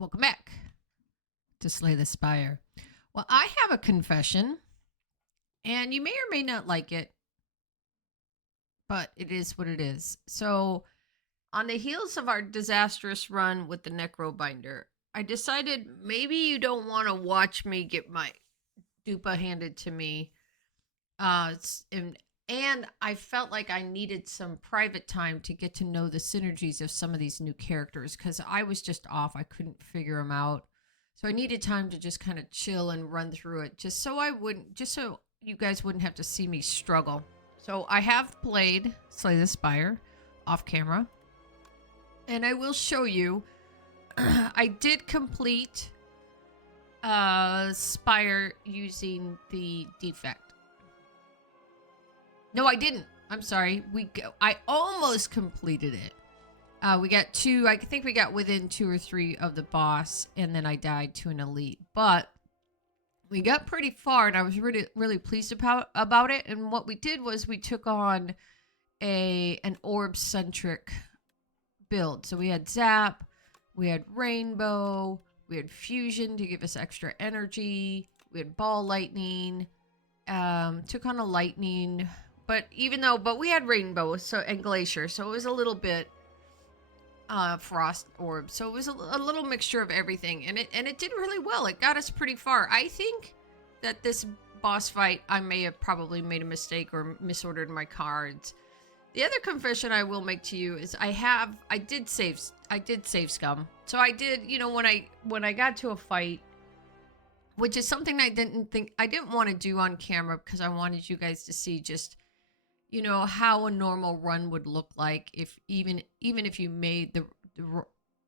Welcome back to Slay the Spire. Well, I have a confession, and you may or may not like it, but it is what it is. So, on the heels of our disastrous run with the Necrobinder, I decided maybe you don't want to watch me get my dupa handed to me. And I felt like I needed some private time to get to know the synergies of some of these new characters because I was just off. I couldn't figure them out. So I needed time to just kind of chill and run through it just so you guys wouldn't have to see me struggle. So I have played Slay the Spire off camera, and I will show you. I did complete Spire using the defect. No, I didn't. I'm sorry. I almost completed it. We got two. I think we got within 2 or 3 of the boss, and then I died to an elite. But we got pretty far, and I was really, really pleased about it. And what we did was we took on an orb-centric build. So we had Zap, we had Rainbow, we had Fusion to give us extra energy, we had Ball Lightning, took on a Lightning. But we had Rainbow and Glacier, so it was a little bit Frost Orb. So it was a little mixture of everything, and it did really well. It got us pretty far. I think that this boss fight, I may have probably made a mistake or misordered my cards. The other confession I will make to you is I did save scum. So I did, when I got to a fight, which is something I didn't want to do on camera because I wanted you guys to see just how a normal run would look like if even if you made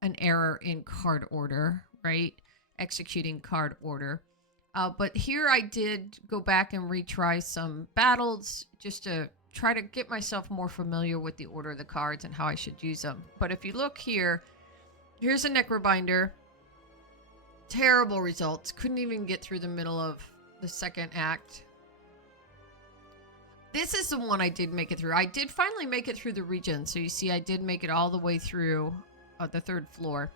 an error in card order, right? Executing card order. But here I did go back and retry some battles just to try to get myself more familiar with the order of the cards and how I should use them. But if you look here, here's a Necrobinder. Terrible results. Couldn't even get through the middle of the second act. This is the one I did make it through. I did finally make it through the region. So you see, I did make it all the way through the 3rd floor.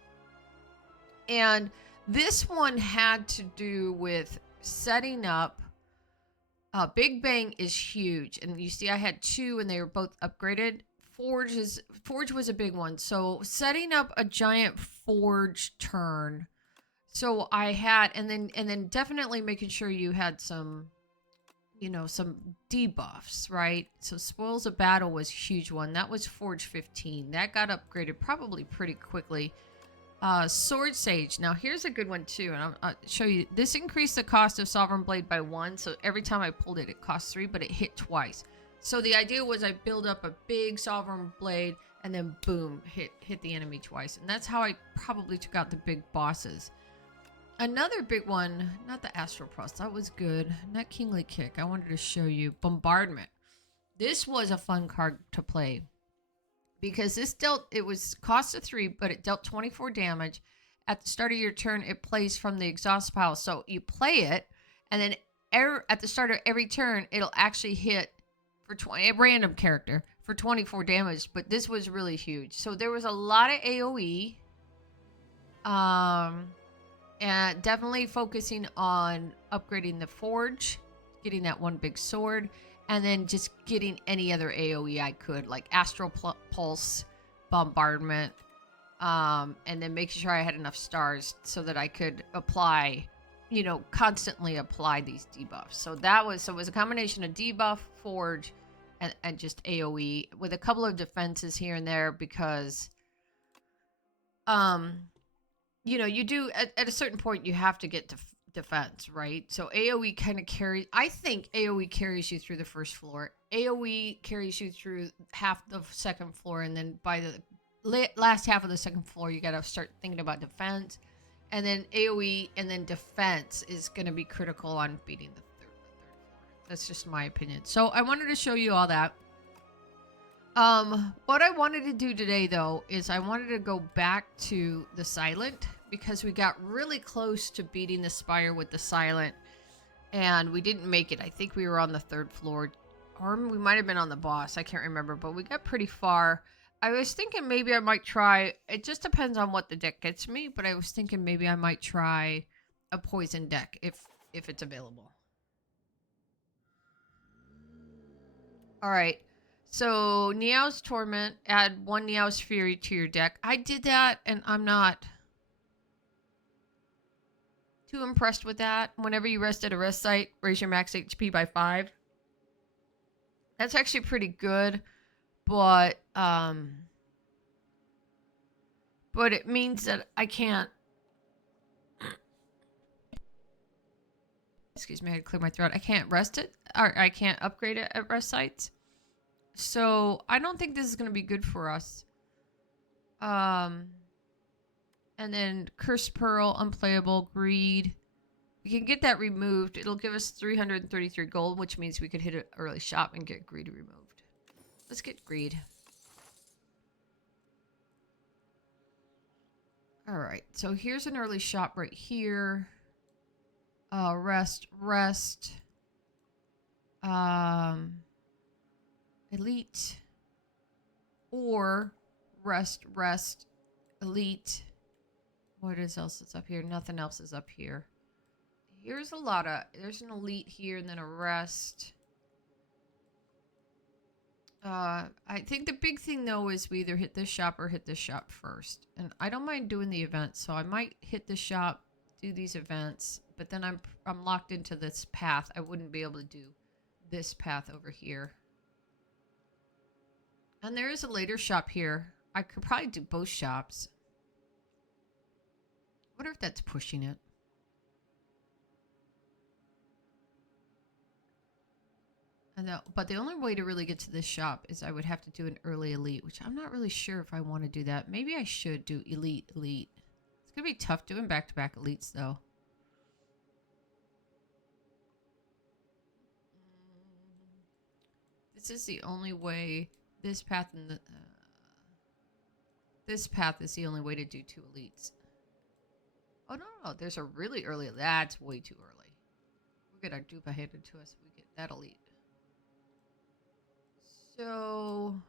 And this one had to do with setting up. Big Bang is huge. And you see, I had 2 and they were both upgraded. Forge was a big one. So setting up a giant Forge turn. So I had, and then definitely making sure you had some debuffs, right? So Spoils of Battle was a huge one. That was Forge 15. That got upgraded probably pretty quickly. Sword Sage. Now here's a good one too, and I'll show you. This increased the cost of Sovereign Blade by 1, so every time I pulled it, it cost 3, but it hit twice. So the idea was I build up a big Sovereign Blade, and then boom, hit the enemy twice. And that's how I probably took out the big bosses. Another big one, not the Astral Pulse, that was good. Not Kingly Kick, I wanted to show you. Bombardment. This was a fun card to play. Because it was cost of 3, but it dealt 24 damage. At the start of your turn, it plays from the exhaust pile. So you play it, and then at the start of every turn, it'll actually hit for a random character for 24 damage. But this was really huge. So there was a lot of AoE. And definitely focusing on upgrading the Forge, getting that one big sword, and then just getting any other AoE I could, like Astral Pulse, Bombardment, and then making sure I had enough stars so that I could apply, constantly apply these debuffs. So it was a combination of debuff, Forge, and just AoE with a couple of defenses here and there because, you do at a certain point you have to get to defense, right? So AoE kind of carries. I think AoE carries you through the 1st floor. AoE carries you through half the 2nd floor, and then by the last half of the 2nd floor, you got to start thinking about defense, and then AoE and then defense is going to be critical on beating the 3rd floor. That's just my opinion. So I wanted to show you all that. What I wanted to do today, though, is I wanted to go back to the Silent because we got really close to beating the Spire with the Silent, and we didn't make it. I think we were on the 3rd floor, or we might have been on the boss. I can't remember, but we got pretty far. I was thinking maybe I might try. It just depends on what the deck gets me, but I was thinking maybe I might try a poison deck if it's available. All right. So Niao's Torment, add 1 Niao's Fury to your deck. I did that, and I'm not too impressed with that. Whenever you rest at a rest site, raise your max HP by 5. That's actually pretty good, but it means that I can't. Excuse me, I had to clear my throat. I can't rest it, or I can't upgrade it at rest sites. So I don't think this is going to be good for us. And then Cursed Pearl, Unplayable, Greed. We can get that removed. It'll give us 333 gold, which means we could hit an early shop and get Greed removed. Let's get Greed. Alright, so here's an early shop right here. Rest. Elite. Or rest, elite. What else is up here? Nothing else is up here. Here's a lot of... There's an elite here and then a rest. I think the big thing, though, is we either hit this shop or hit this shop first. And I don't mind doing the events, so I might hit the shop, do these events, but then I'm locked into this path. I wouldn't be able to do this path over here. And there is a later shop here. I could probably do both shops. I wonder if that's pushing it. But the only way to really get to this shop is I would have to do an early elite, which I'm not really sure if I want to do that. Maybe I should do elite. It's going to be tough doing back-to-back elites, though. This is the only way. This path and this path is the only way to do 2 elites. Oh, no. There's a really early. That's way too early. We'll get our dupe handed to us. We get that elite. So,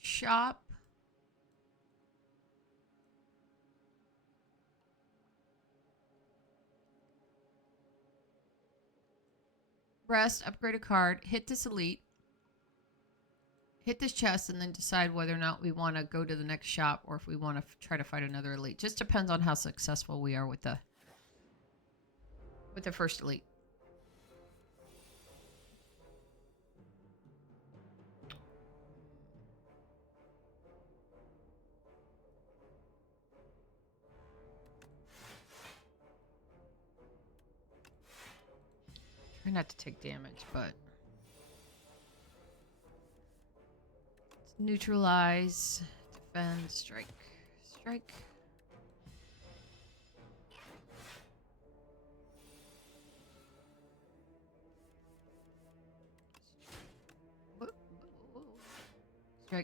shop. Rest, upgrade a card, hit this elite, hit this chest, and then decide whether or not we want to go to the next shop or if we want to try to fight another elite. Just depends on how successful we are with the first elite. Try not to take damage, but let's neutralize, defend, strike.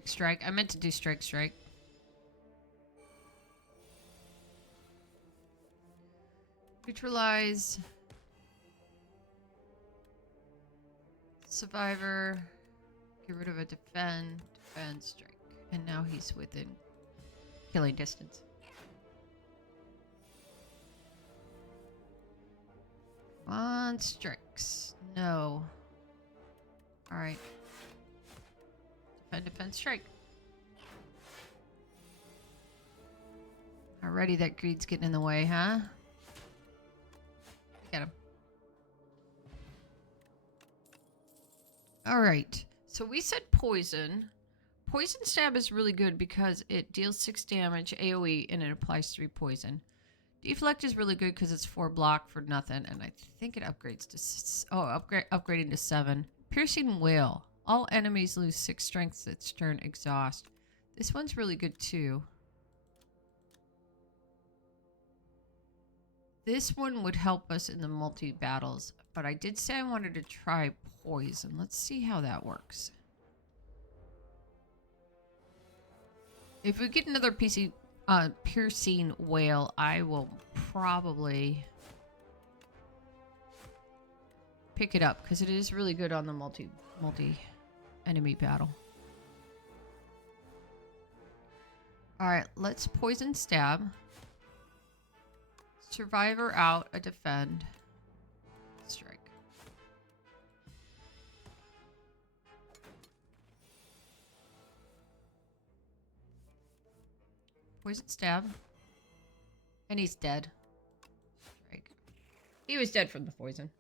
Strike. I meant to do strike. Neutralize. Survivor. Get rid of a defend, strike. And now he's within killing distance. Come on, strikes. No. Alright. Defend, strike. Already that greed's getting in the way, huh? Get him. Alright. So we said poison. Poison stab is really good because it deals 6 damage AoE and it applies 3 poison. Deflect is really good because it's 4 block for nothing, and I think it upgrades to upgrading to 7. Piercing Wail. All enemies lose 6 strength this turn. Exhaust. This one's really good too. This one would help us in the multi battles, but I did say I wanted to try poison. Let's see how that works. If we get another piercing wail, I will probably pick it up because it is really good on the multi enemy battle. Alright, let's poison stab. Survivor out, a defend. Strike. Poison stab. And he's dead. Strike. He was dead from the poison.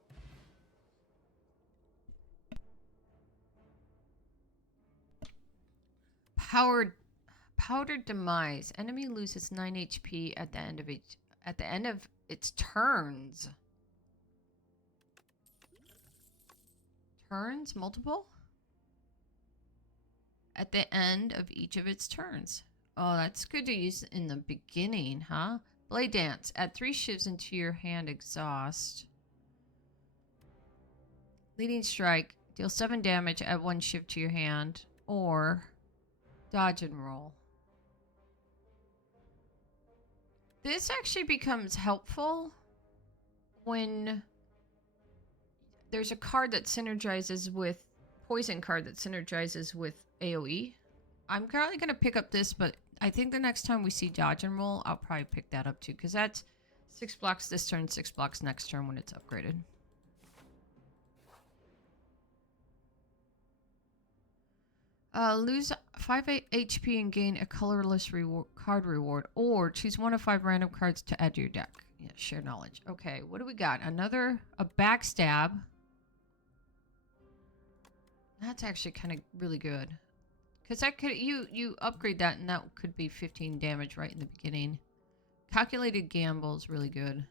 Powdered demise. Enemy loses 9 HP at the end of its turns. Turns? Multiple? At the end of each of its turns. Oh, that's good to use in the beginning, huh? Blade Dance. Add 3 shivs into your hand. Exhaust. Leading Strike. Deal 7 damage. Add 1 shiv to your hand. Or dodge and roll. This actually becomes helpful when there's a card that synergizes with poison card that synergizes with AoE. I'm currently going to pick up this, but I think the next time we see dodge and roll, I'll probably pick that up too, because that's 6 blocks this turn, 6 blocks next turn when it's upgraded. Lose 5 HP and gain a colorless card reward, or choose 1 of 5 random cards to add to your deck. Yeah, share knowledge. Okay, what do we got? A backstab. That's actually kind of really good. Because that could you upgrade that and that could be 15 damage right in the beginning. Calculated gamble is really good.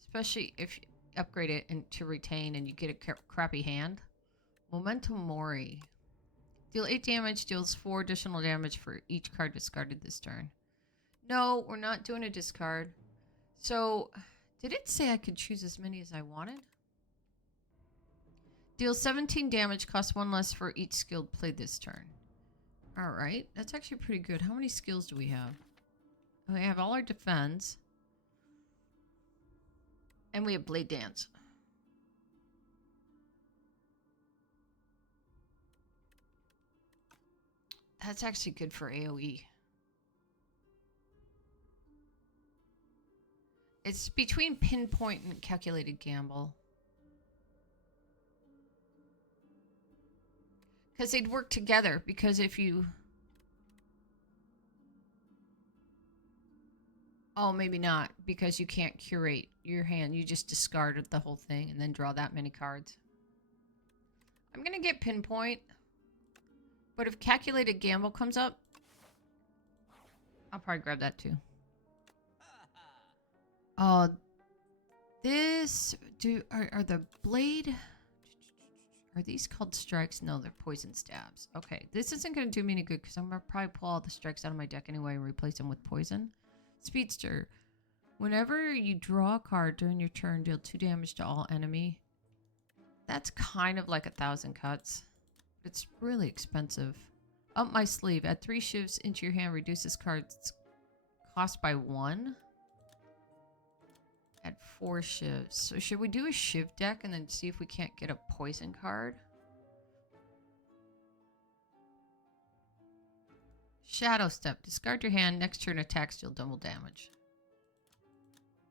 Especially if you upgrade it to retain and you get a crappy hand. Memento Mori. Deal 8 damage, deals 4 additional damage for each card discarded this turn. No, we're not doing a discard. So, did it say I could choose as many as I wanted? Deal 17 damage, costs 1 less for each skill played this turn. Alright, that's actually pretty good. How many skills do we have? We have all our defense. And we have Blade Dance. That's actually good for AoE. It's between Pinpoint and Calculated Gamble. Because they'd work together, because if you... Oh, maybe not, because you can't curate your hand. You just discard the whole thing and then draw that many cards. I'm going to get Pinpoint. But if Calculated Gamble comes up, I'll probably grab that too. Oh, this... Are the blade... Are these called strikes? No, they're poison stabs. Okay, this isn't going to do me any good because I'm going to probably pull all the strikes out of my deck anyway and replace them with poison. Speedster. Whenever you draw a card during your turn, deal 2 damage to all enemy. That's kind of like 1,000 cuts. It's really expensive. Up my sleeve. Add 3 shivs into your hand. Reduce this card's cost by 1. Add 4 shivs. So should we do a shiv deck and then see if we can't get a poison card? Shadow Step. Discard your hand. Next turn attacks deal double damage.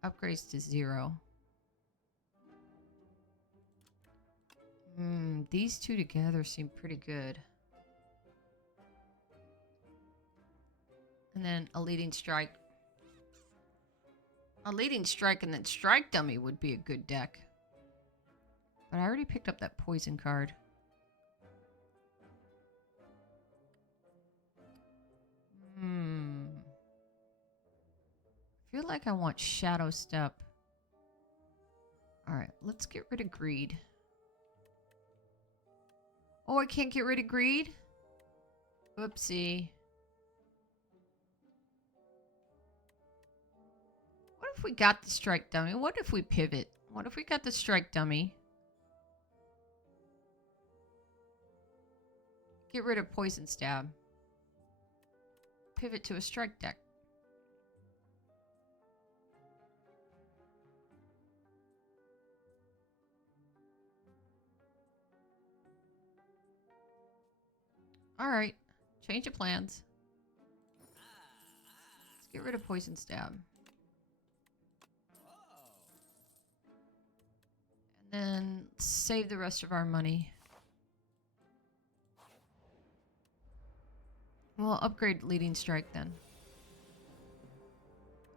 Upgrades to 0. These two together seem pretty good. And then a leading strike. A leading strike and then strike dummy would be a good deck. But I already picked up that poison card. I feel like I want Shadow Step. Alright, let's get rid of Greed. Oh, I can't get rid of Greed? Oopsie. What if we got the strike dummy? What if we pivot? What if we got the strike dummy? Get rid of poison stab. Pivot to a strike deck. Alright. Change of plans. get rid of poison stab. And then save the rest of our money. We'll upgrade leading strike then.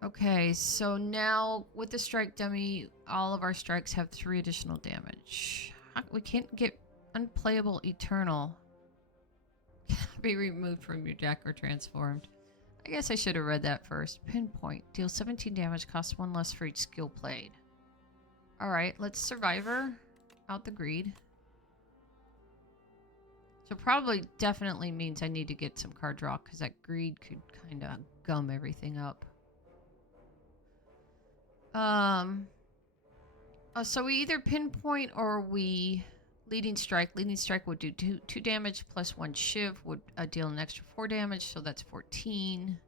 Okay, so now with the strike dummy, all of our strikes have 3 additional damage. We can't get unplayable eternal. Be removed from your deck or transformed. I guess I should have read that first. Pinpoint. Deal 17 damage, costs 1 less for each skill played. Alright, let's Survivor out the greed. So probably definitely means I need to get some card draw because that greed could kind of gum everything up. So we either pinpoint or we leading strike. Leading strike would do 2 damage plus 1 shiv would deal an extra 4 damage, so that's 14.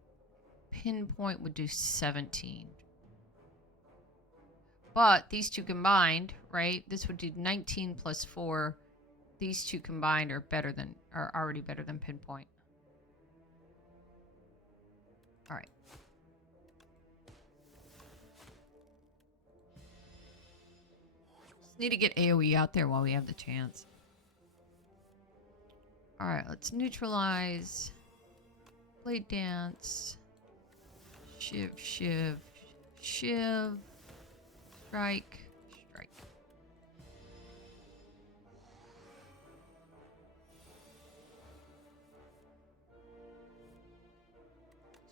Pinpoint would do 17. But these two combined, right? This would do 19 plus 4. These two combined are already better than pinpoint. All right. Just need to get AoE out there while we have the chance. All right, let's neutralize. Blade dance. Shiv, shiv, shiv. Strike, strike.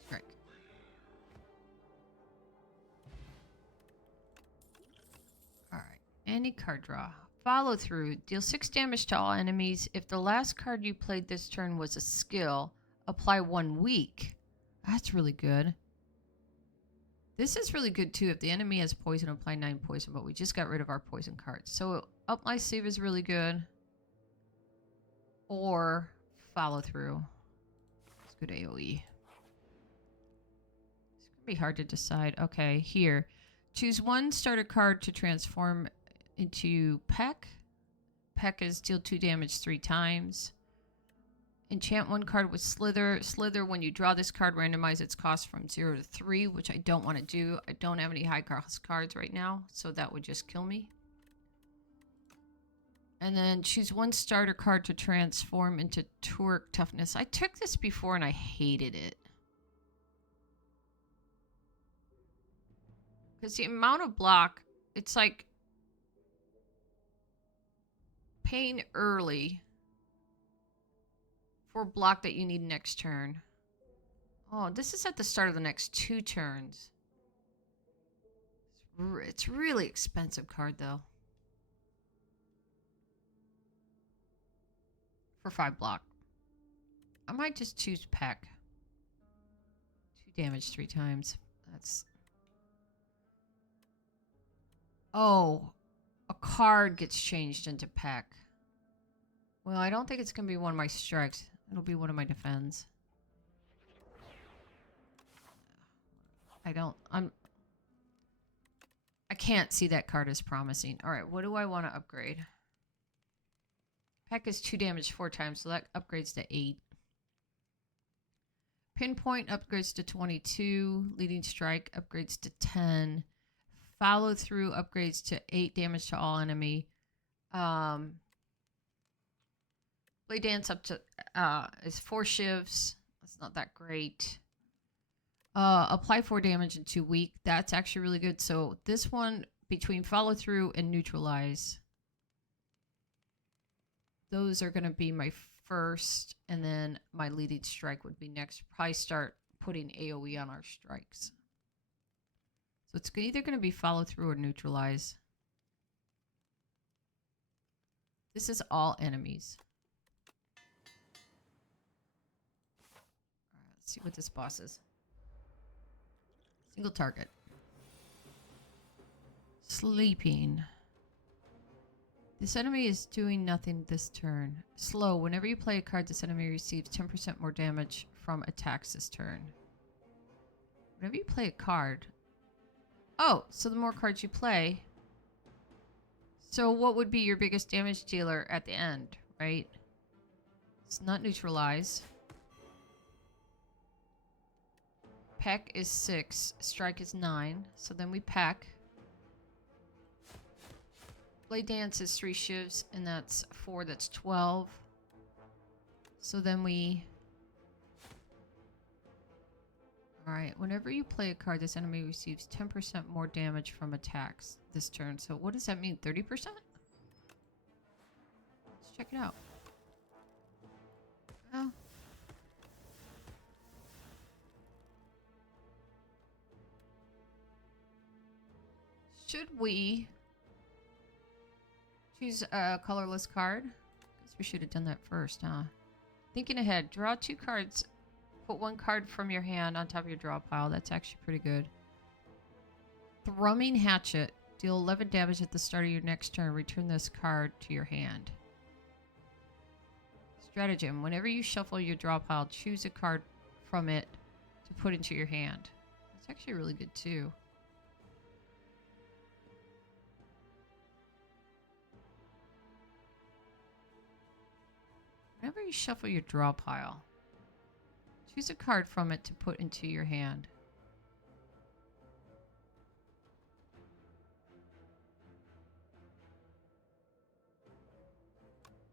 Strike. Alright. Any card draw. Follow through. Deal 6 damage to all enemies. If the last card you played this turn was a skill, apply 1 weak. That's really good. This is really good too. If the enemy has poison, apply 9 poison, but we just got rid of our poison cards. So up my sleeve is really good. Or follow through. It's good AoE. It's gonna be hard to decide. Okay, here. Choose 1 starter card to transform into Peck. Peck is deal 2 damage 3 times. Enchant 1 card with Slither. Slither, when you draw this card, randomize its cost from 0 to 3, which I don't want to do. I don't have any high cost cards right now, so that would just kill me. And then choose 1 starter card to transform into Turk Toughness. I took this before and I hated it. Because the amount of block, it's like paying early for block that you need next turn. Oh, this is at the start of the next 2 turns. It's really expensive card though. For 5 block. I might just choose Peck. 2 damage 3 times. That's... Oh, a card gets changed into Peck. Well, I don't think it's going to be one of my strikes. It'll be one of my defends. I can't see that card as promising. Alright, what do I want to upgrade? Peck is 2 damage 4 times, so that upgrades to 8. Pinpoint upgrades to 22. Leading strike upgrades to 10. Follow through upgrades to 8 damage to all enemy. Blade dance up to is 4 shivs. That's not that great. Apply 4 damage in 2 weak. That's actually really good. So this one between follow through and neutralize. Those are going to be my first, and then my leading strike would be next. Probably start putting AoE on our strikes. So it's either going to be follow through or neutralize. This is all enemies. All right, let's see what this boss is. Single target. Sleeping. This enemy is doing nothing this turn. Slow. Whenever you play a card, this enemy receives 10% more damage from attacks this turn. Whenever you play a card... Oh, so the more cards you play... So what would be your biggest damage dealer at the end, right? It's not neutralize. Peck is 6. Strike is 9. So then we peck. Play dance is 3 shivs, and that's 4. That's 12. So then we... Alright, whenever you play a card, this enemy receives 10% more damage from attacks this turn. So what does that mean? 30%? Let's check it out. Oh. Should we choose a colorless card? Guess we should have done that first, huh? Thinking ahead, draw 2 cards. Put 1 card from your hand on top of your draw pile. That's actually pretty good. Thrumming Hatchet. Deal 11 damage at the start of your next turn. Return this card to your hand. Stratagem. Whenever you shuffle your draw pile, choose a card from it to put into your hand. That's actually really good too. Whenever you shuffle your draw pile, choose a card from it to put into your hand.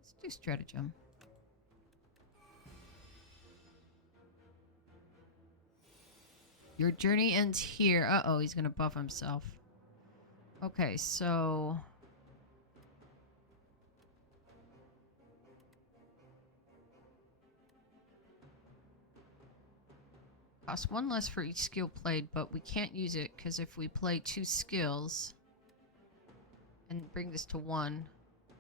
Let's do Stratagem. Your journey ends here. Uh-oh, he's going to buff himself. Okay, so... Costs 1 less for each skill played, but we can't use it because if we play 2 skills and bring this to 1,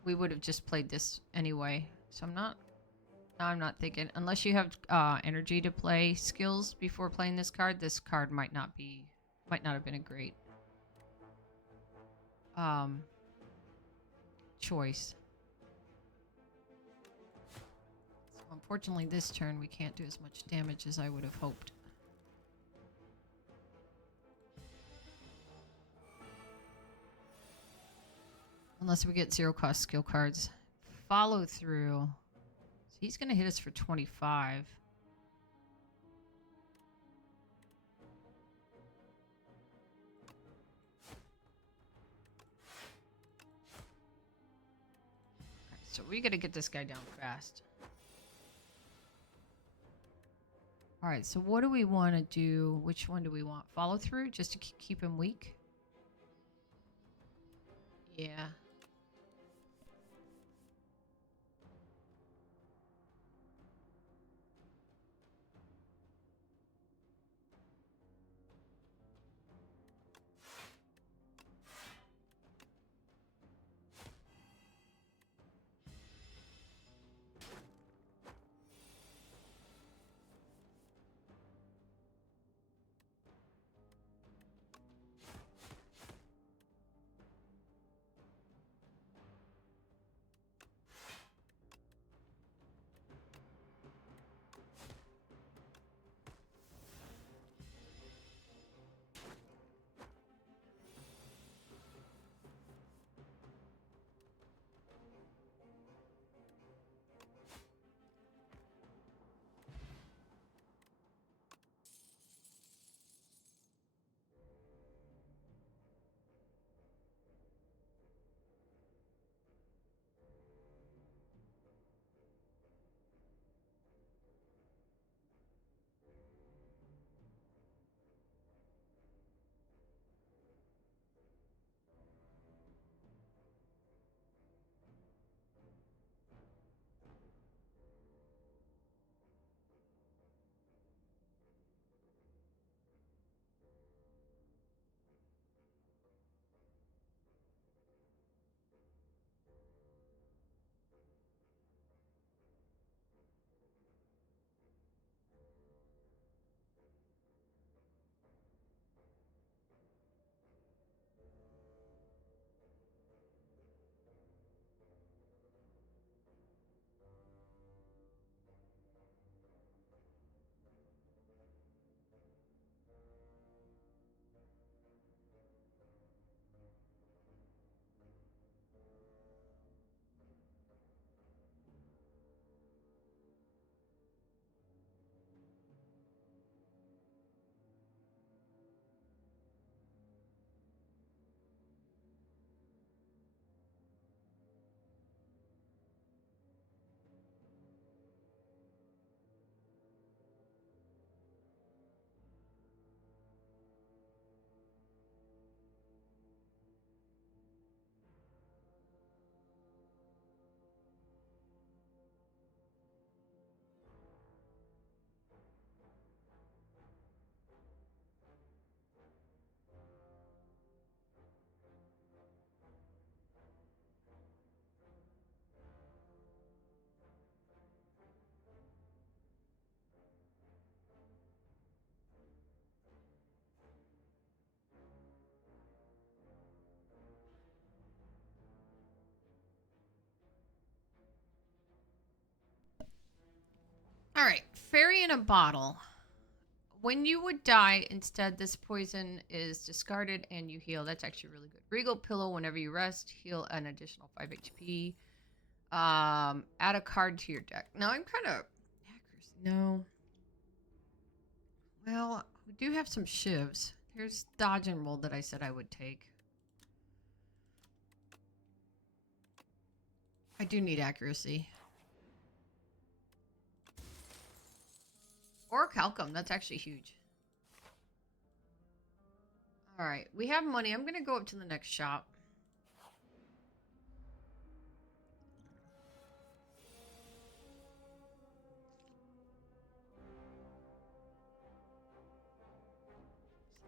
we would have just played this anyway. So I'm not thinking, unless you have energy to play skills before playing this card might not have been a great choice. So unfortunately this turn we can't do as much damage as I would have hoped. Unless we get 0 cost skill cards. Follow through. So he's going to hit us for 25. So we got to get this guy down fast. Alright, so what do we want to do? Which one do we want? Follow through just to keep him weak? Yeah. All right, fairy in a bottle. When you would die, instead, this poison is discarded and you heal. That's actually really good. Regal Pillow, whenever you rest, heal an additional 5 HP. Add a card to your deck. Now, I'm kind of... Accuracy. No. Well, we do have some shivs. Here's dodge and roll that I said I would take. I do need accuracy. Or Calcum. That's actually huge. Alright. We have money. I'm going to go up to the next shop.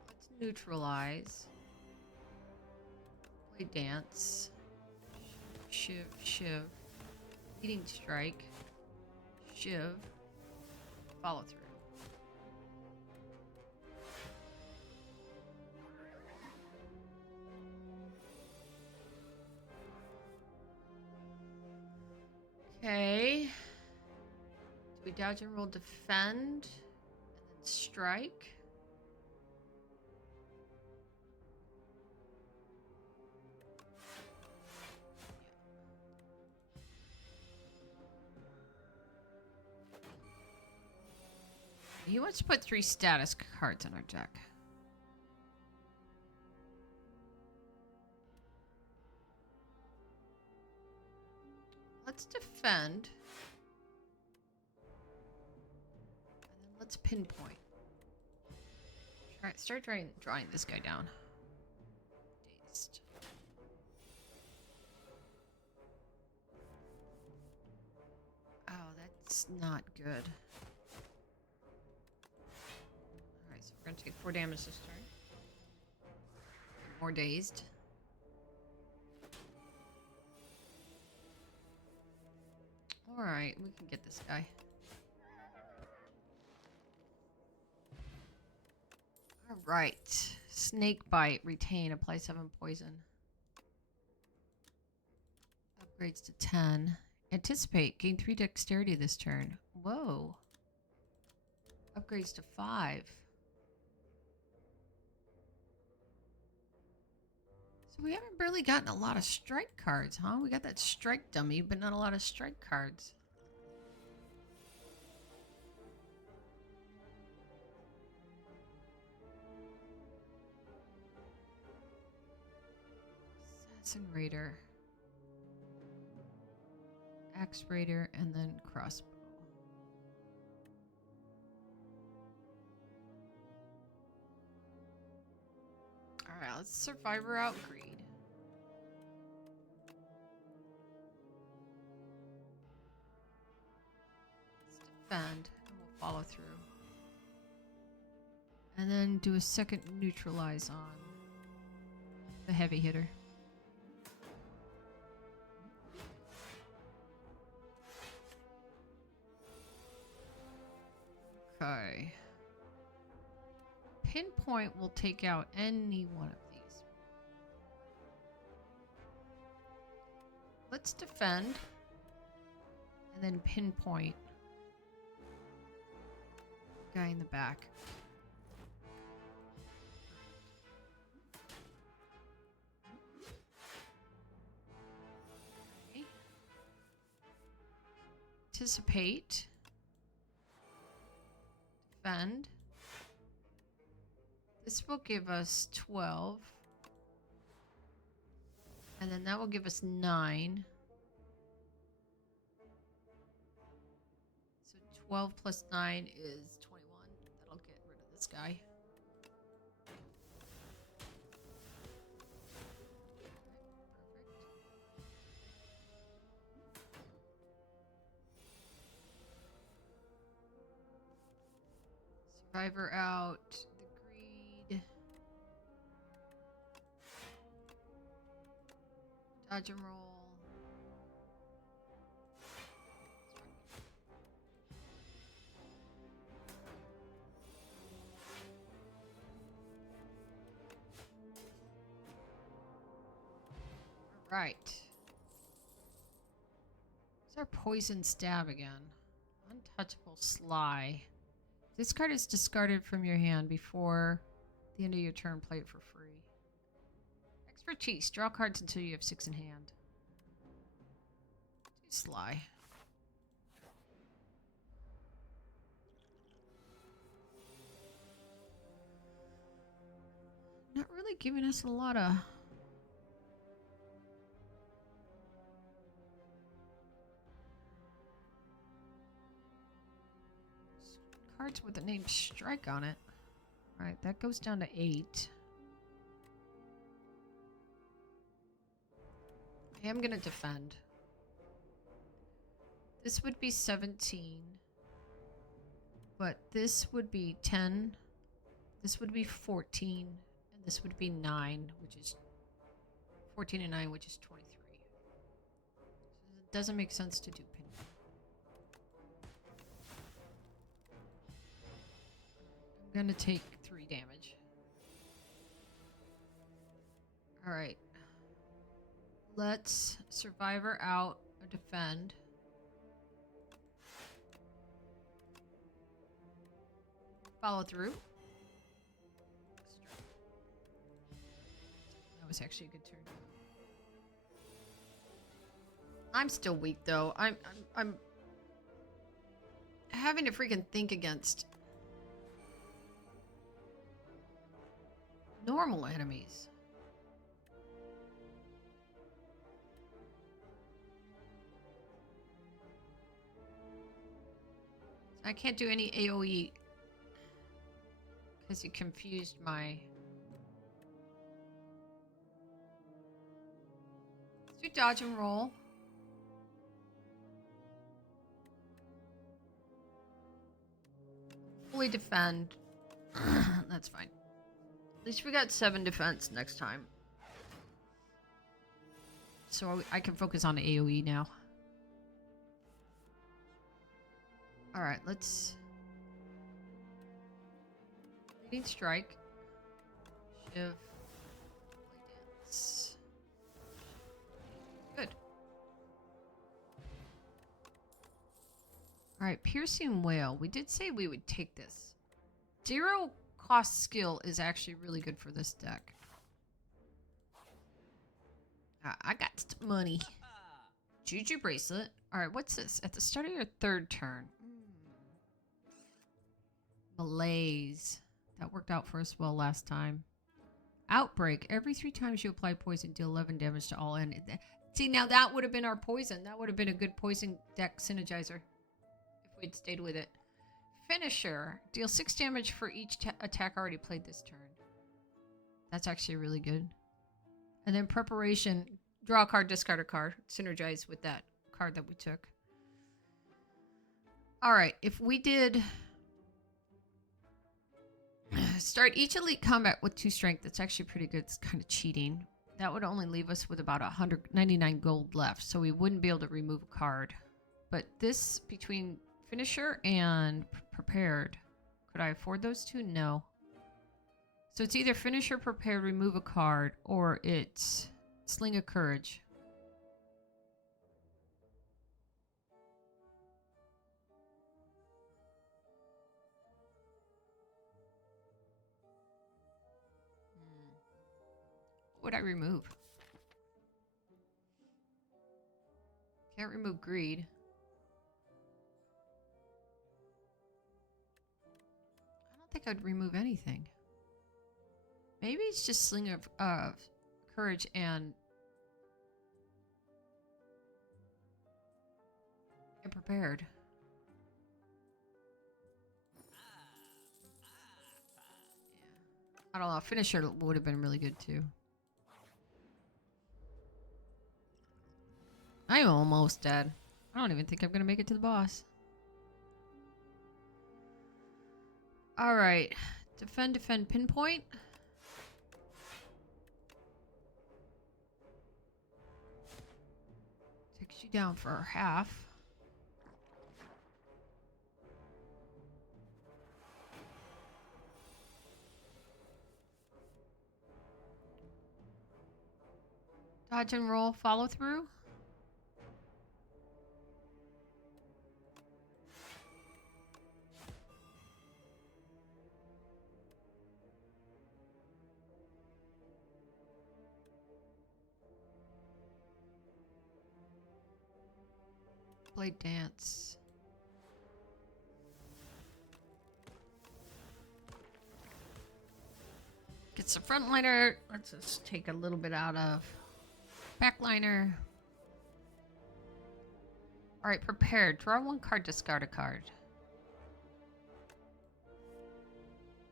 Let's neutralize. Play dance. Shiv. Shiv. Leading strike. Shiv. Follow through. Okay. Do we dodge and roll defend? And then strike? He wants to put 3 status cards on our deck. Let's defend. And then let's pinpoint. Start drawing this guy down. Dazed. Oh, that's not good. Alright, so we're going to take 4 damage this turn. More dazed. Alright, we can get this guy. Alright. Snake Bite. Retain. Apply 7 poison. Upgrades to 10. Anticipate. Gain 3 dexterity this turn. Whoa. Upgrades to 5. So we haven't really gotten a lot of strike cards, huh? We got that strike dummy, but not a lot of strike cards. Assassin Raider. Axe Raider, and then Crossbow. Alright, let's Survivor out Greed. Let's defend, and we'll follow through. And then do a second neutralize on the heavy hitter. Okay. Pinpoint will take out any one of these. Let's defend. And then pinpoint. Guy in the back. Okay. Anticipate. Defend. This will give us 12. And then that will give us 9. So 12 plus 9 is 21. That'll get rid of this guy. Survivor out. The greed. Dodge and roll. All right. What's our poison stab again? Untouchable Sly. This card is discarded from your hand before the end of your turn. Play it for free. Expertise. Draw cards until you have 6 in hand. Do Sly. Not really giving us a lot of... cards with the name Strike on it. Alright, that goes down to 8. I am gonna defend. This would be 17. But this would be 10. This would be 14. And this would be 9, which is 14 and 9, which is 23. So it doesn't make sense to do pin. I'm gonna take 3 damage. Alright. Let's Survivor out or defend. Follow through. That was actually a good turn. I'm still weak though. I'm having to freaking think against normal enemies. I can't do any AoE because you confused my... Let's do dodge and roll. Fully defend. That's fine. At least we got 7 defense next time. So I can focus on AoE now. Alright, let's... Leading Strike. Shiv. Dance. Good. Alright, Piercing Wail. We did say we would take this. 0 cost skill is actually really good for this deck. I got money. Juju Bracelet. Alright, what's this? At the start of your 3rd turn. Malaise. That worked out for us well last time. Outbreak. Every 3 times you apply poison, deal 11 damage to all enemies. See, now that would have been our poison. That would have been a good poison deck synergizer if we'd stayed with it. Finisher. Deal 6 damage for each attack already played this turn. That's actually really good. And then Preparation. Draw a card, discard a card. Synergize with that card that we took. Alright, if we did... Start each elite combat with 2 strength. That's actually pretty good. It's kind of cheating. That would only leave us with about 199 gold left, so we wouldn't be able to remove a card. But this, between Finisher and Prepared, could I afford those 2? No. So it's either Finisher, Prepared, remove a card, or it's Sling of Courage. What would I remove? Can't remove Greed. I don't think I'd remove anything. Maybe it's just Sling of Courage and Prepared. Yeah. I don't know. Finisher would have been really good too. I'm almost dead. I don't even think I'm gonna make it to the boss. Alright. Defend, defend, pinpoint. Takes you down for half. Dodge and roll, follow through. Blade Dance. Get some frontliner. Let's just take a little bit out of backliner. Alright, prepared. Draw one card, discard a card.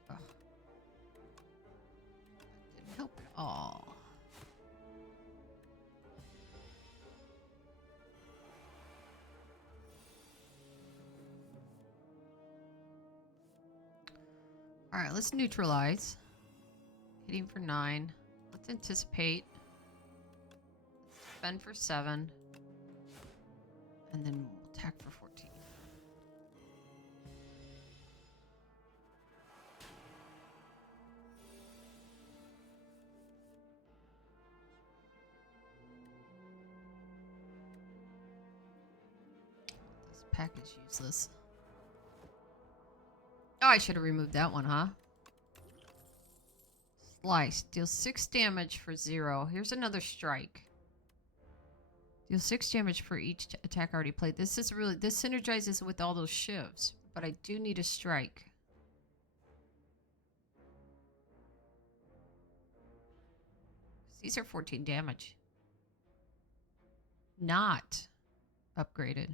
Ugh. That didn't help at all. Alright, let's neutralize. Hitting for 9. Let's anticipate. Let's defend for 7. And then we'll attack for 14. This pack is useless. Oh, I should have removed that one, huh? Slice. Deals 6 damage for 0. Here's another strike. Deals 6 damage for each attack already played. This synergizes with all those shivs. But I do need a strike. These are 14 damage. Not upgraded.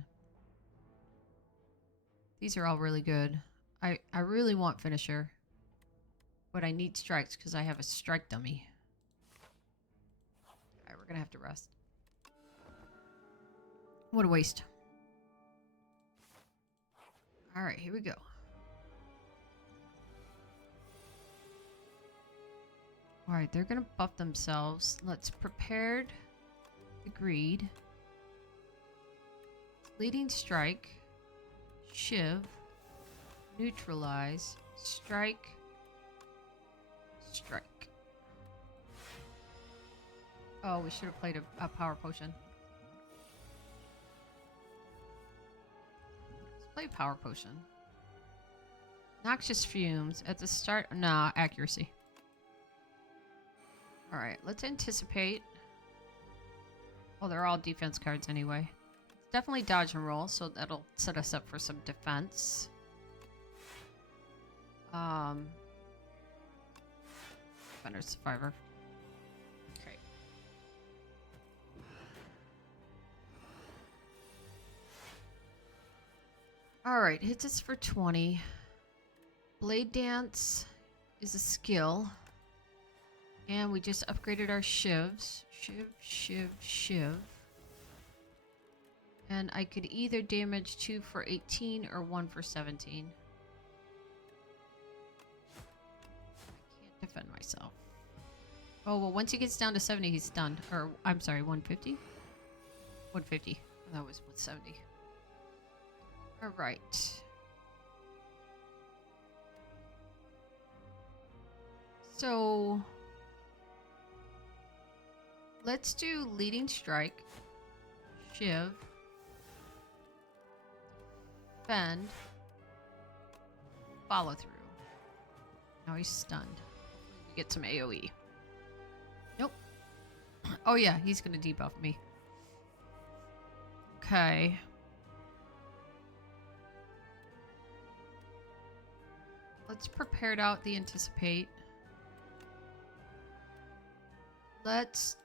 These are all really good. I really want finisher. But I need strikes because I have a strike dummy. Alright, we're going to have to rest. What a waste. Alright, here we go. Alright, they're going to buff themselves. Let's prepared the greed. Leading strike. Shiv. Neutralize. Strike. Strike. Oh, we should have played a power potion. Let's play power potion. Noxious fumes at the start. Nah, accuracy. Alright, let's anticipate. Oh, they're all defense cards anyway. It's definitely dodge and roll, so that'll set us up for some defense. Defender Survivor. Okay. Alright, hits us for 20. Blade Dance is a skill. And we just upgraded our shivs. Shiv. And I could either damage 2 for 18 or 1 for 17. Defend myself. Oh, well, once he gets down to 70, he's stunned. Or, I'm sorry, 150? 150. That was 170. Alright. So, let's do leading strike. Shiv. Fend. Follow through. Now he's stunned. Get some AoE. Nope. Oh yeah, he's gonna debuff me. Okay. Let's prepare out the anticipate. Let's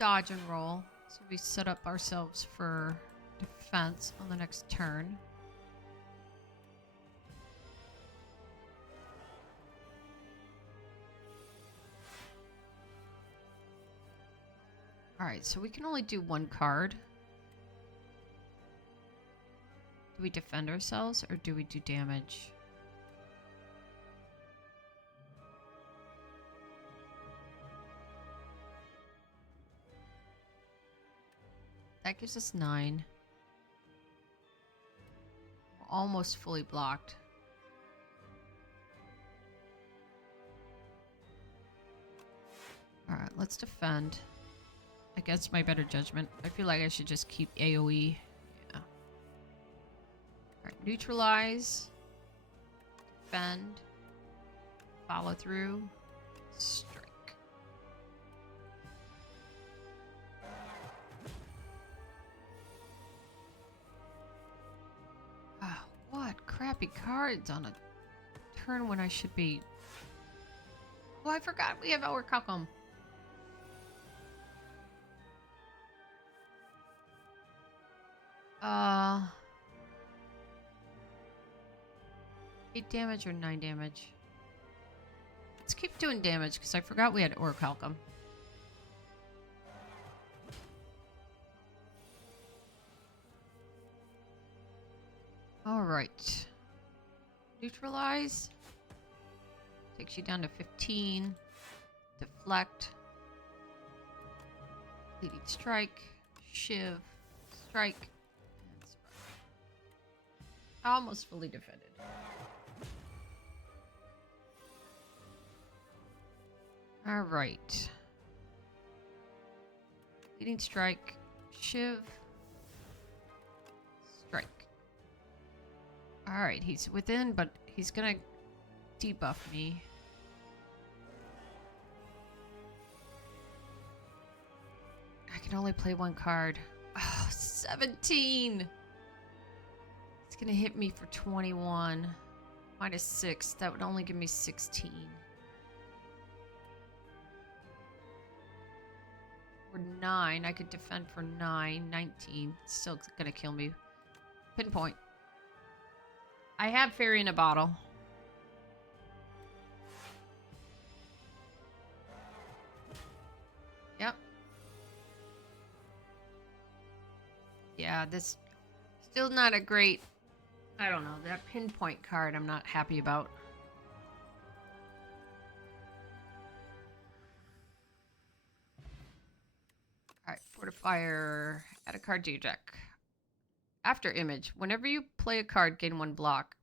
dodge and roll. So we set up ourselves for defense on the next turn. Alright, so we can only do one card. Do we defend ourselves or do we do damage? That gives us 9. We're almost fully blocked. Alright, let's defend. Against my better judgment. I feel like I should just keep AoE. Yeah. Alright, neutralize. Defend. Follow through. Strike. crappy cards on a turn when I should be... Oh, I forgot we have Orichalcum. Uh... 8 damage or 9 damage? Let's keep doing damage because I forgot we had Orichalcum. Alright. Neutralize. Takes you down to 15. Deflect. Leading strike. Shiv. Strike. And strike. Almost fully defended. Alright. Leading strike. Shiv. Strike. Alright, he's within, but he's gonna debuff me. I can only play one card. Oh, 17! It's gonna hit me for 21. Minus 6. That would only give me 16. Or 9. I could defend for 9. 19. It's still gonna kill me. Pinpoint. I have Fairy in a Bottle. Yep. Yeah, this still not a great... I don't know. That Pinpoint card I'm not happy about. Alright, Fortifier. Add a card to your deck. After image, whenever you play a card, gain 1 block.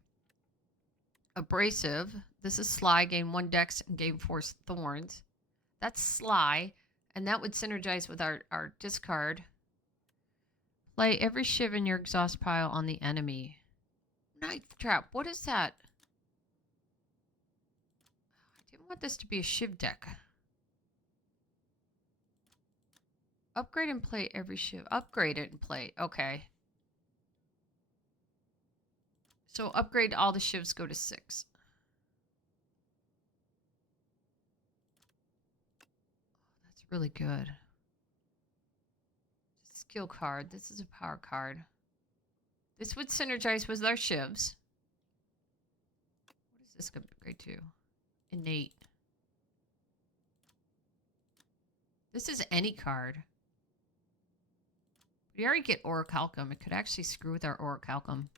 Abrasive, this is Sly, gain 1 dex and gain 4 thorns. That's Sly, and that would synergize with our discard. Play every Shiv in your exhaust pile on the enemy. Knife Trap, what is that? I didn't want this to be a Shiv deck. Upgrade and play every Shiv. Upgrade it and play, okay. So upgrade all the Shivs, go to 6. Oh, that's really good. Skill card. This is a power card. This would synergize with our Shivs. What is this upgrade to? Innate. This is any card. We already get Orichalcum. It could actually screw with our Orichalcum.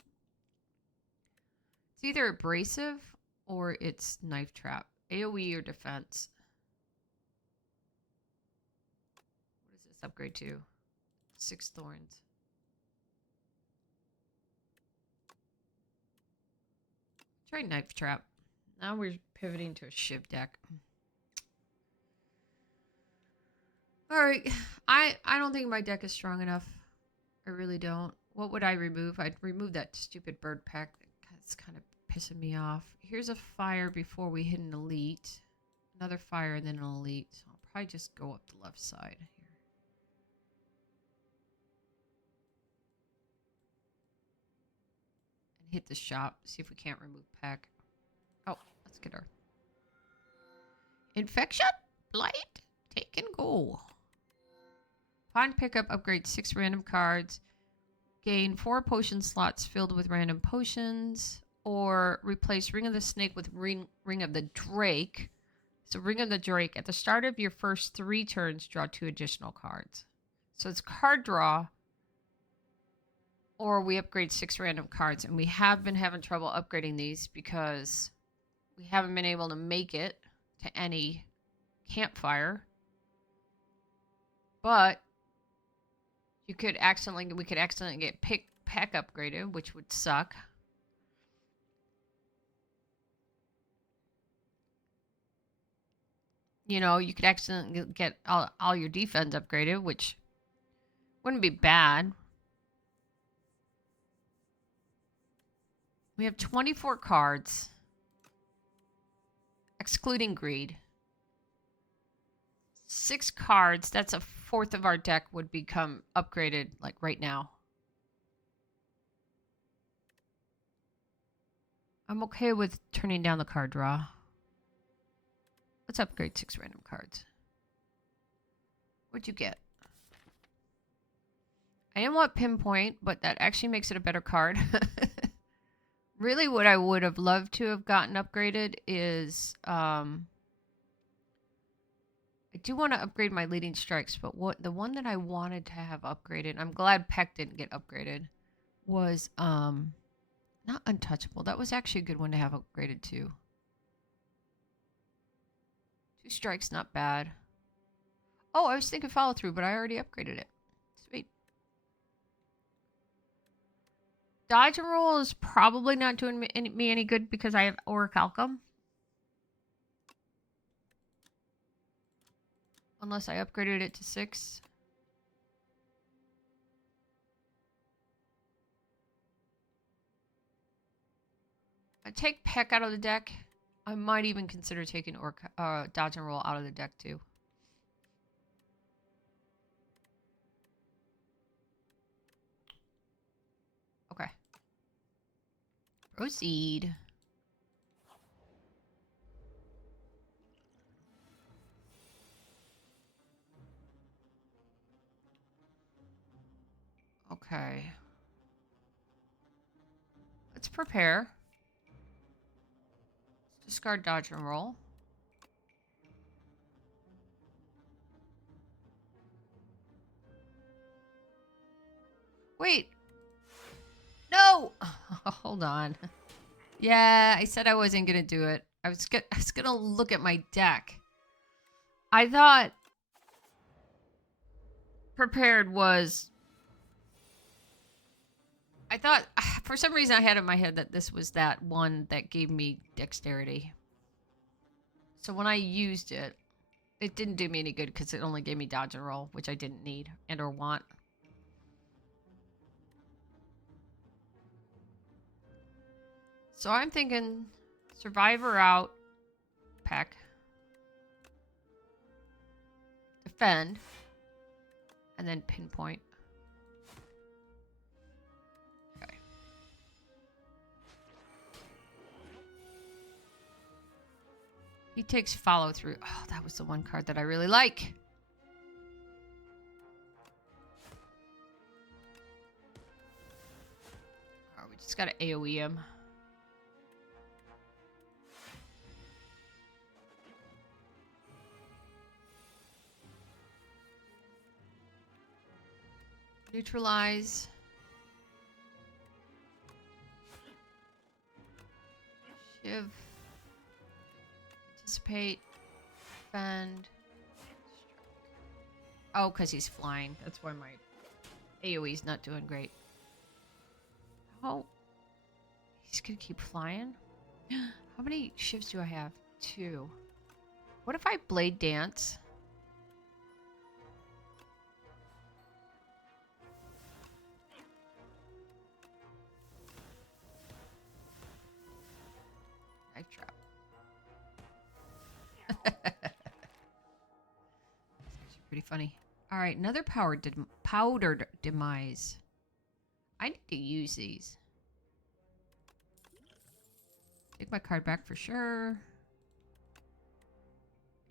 It's either abrasive or it's knife trap. AoE or defense. What does this upgrade to? 6 thorns. Try knife trap. Now we're pivoting to a Shiv deck. Alright. I don't think my deck is strong enough. I really don't. What would I remove? I'd remove that stupid bird pack. It's kind of pissing me off. Here's a fire before we hit an elite. Another fire and then an elite. So I'll probably just go up the left side here. And hit the shop. See if we can't remove pack. Oh, let's get our... Infection? Blight? Take and go. Find pickup, upgrade 6 random cards. Gain 4 potion slots filled with random potions. Or replace Ring of the Snake with Ring of the Drake. So Ring of the Drake. At the start of your first 3 turns, draw 2 additional cards. So it's card draw. Or we upgrade 6 random cards. And we have been having trouble upgrading these because we haven't been able to make it to any campfire. But we could accidentally get pack upgraded, which would suck. You know, you could accidentally get all your defense upgraded, which wouldn't be bad. We have 24 cards, excluding greed. 6 cards, that's a fourth of our deck would become upgraded like right now. I'm okay with turning down the card draw. Let's upgrade 6 random cards. What'd you get? I didn't want Pinpoint, but that actually makes it a better card. Really, what I would have loved to have gotten upgraded is... I do want to upgrade my leading strikes, but the one that I wanted to have upgraded, I'm glad Peck didn't get upgraded, was not Untouchable. That was actually a good one to have upgraded too. 2 strikes, not bad. Oh, I was thinking Follow Through, but I already upgraded it. Sweet. Dodge and Roll is probably not doing me any good because I have Orichalcum. Unless I upgraded it to 6. I take Peck out of the deck. I might even consider taking Dodge and Roll out of the deck too. Okay. Proceed. Okay. Let's prepare. Let's discard Dodge and Roll. Wait. No! Hold on. Yeah, I said I wasn't going to do it. I was going to look at my deck. I thought prepared was... I thought, for some reason I had in my head that this was that one that gave me dexterity. So when I used it, it didn't do me any good because it only gave me Dodge and Roll, which I didn't need and or want. So I'm thinking Survivor out, Peck, defend, and then Pinpoint. Okay. He takes Follow Through. Oh, that was the one card that I really like. Oh, we just gotta AoE him. Neutralize. Shiv. Anticipate. Defend. Oh, because he's flying. That's why my AoE's not doing great. Oh. He's going to keep flying? How many shifts do I have? 2. What if I Blade Dance? Knife Trap. That's actually pretty funny. All right, another powdered demise. I need to use these. Take my card back for sure.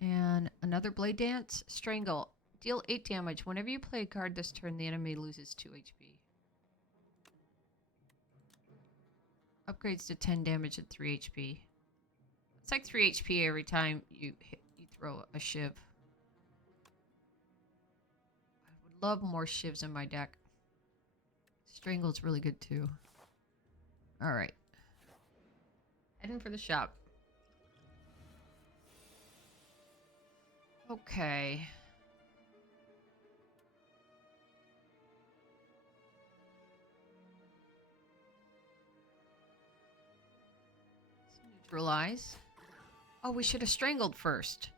And another Blade Dance. Strangle. Deal 8 damage. Whenever you play a card this turn, the enemy loses 2 HP. Upgrades to 10 damage and 3 HP. It's like 3 HP every time you throw a Shiv. I would love more Shivs in my deck. Strangle's really good too. Alright. Heading for the shop. Okay. Let's neutralize. Oh, we should have strangled first.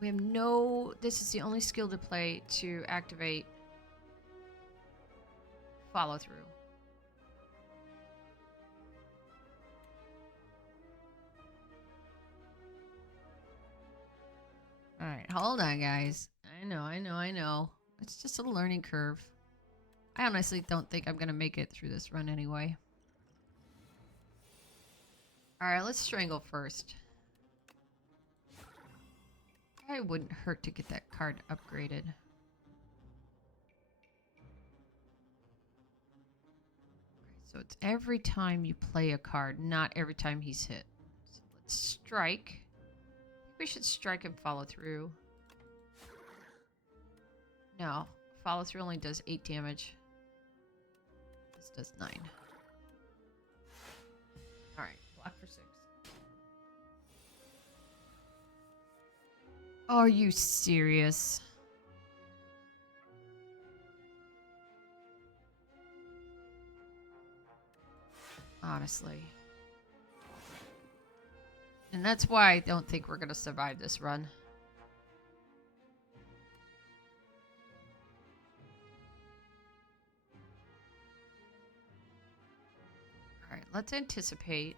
We have no... This is the only skill to play to activate Follow Through. Alright, hold on, guys. I know. It's just a learning curve. I honestly don't think I'm going to make it through this run anyway. Alright, let's strangle first. Probably wouldn't hurt to get that card upgraded. So it's every time you play a card, not every time he's hit. So let's strike. I think we should strike and follow through. No, follow through only does 8 damage. This does 9. Alright, block for 6. Are you serious? Honestly. And that's why I don't think we're going to survive this run. Alright, let's anticipate.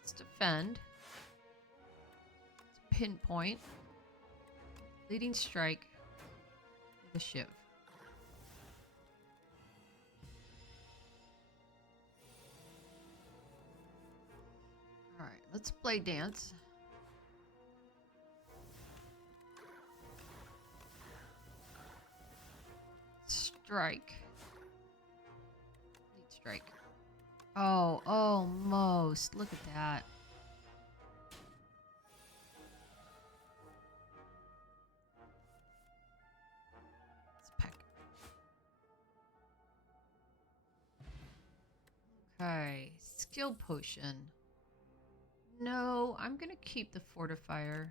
Let's defend. Let's pinpoint. Leading strike. The shiv. Alright, let's play dance. Strike. Lead strike. Oh, almost. Look at that. Let's peck. Okay. Skill potion. No, I'm going to keep the fortifier.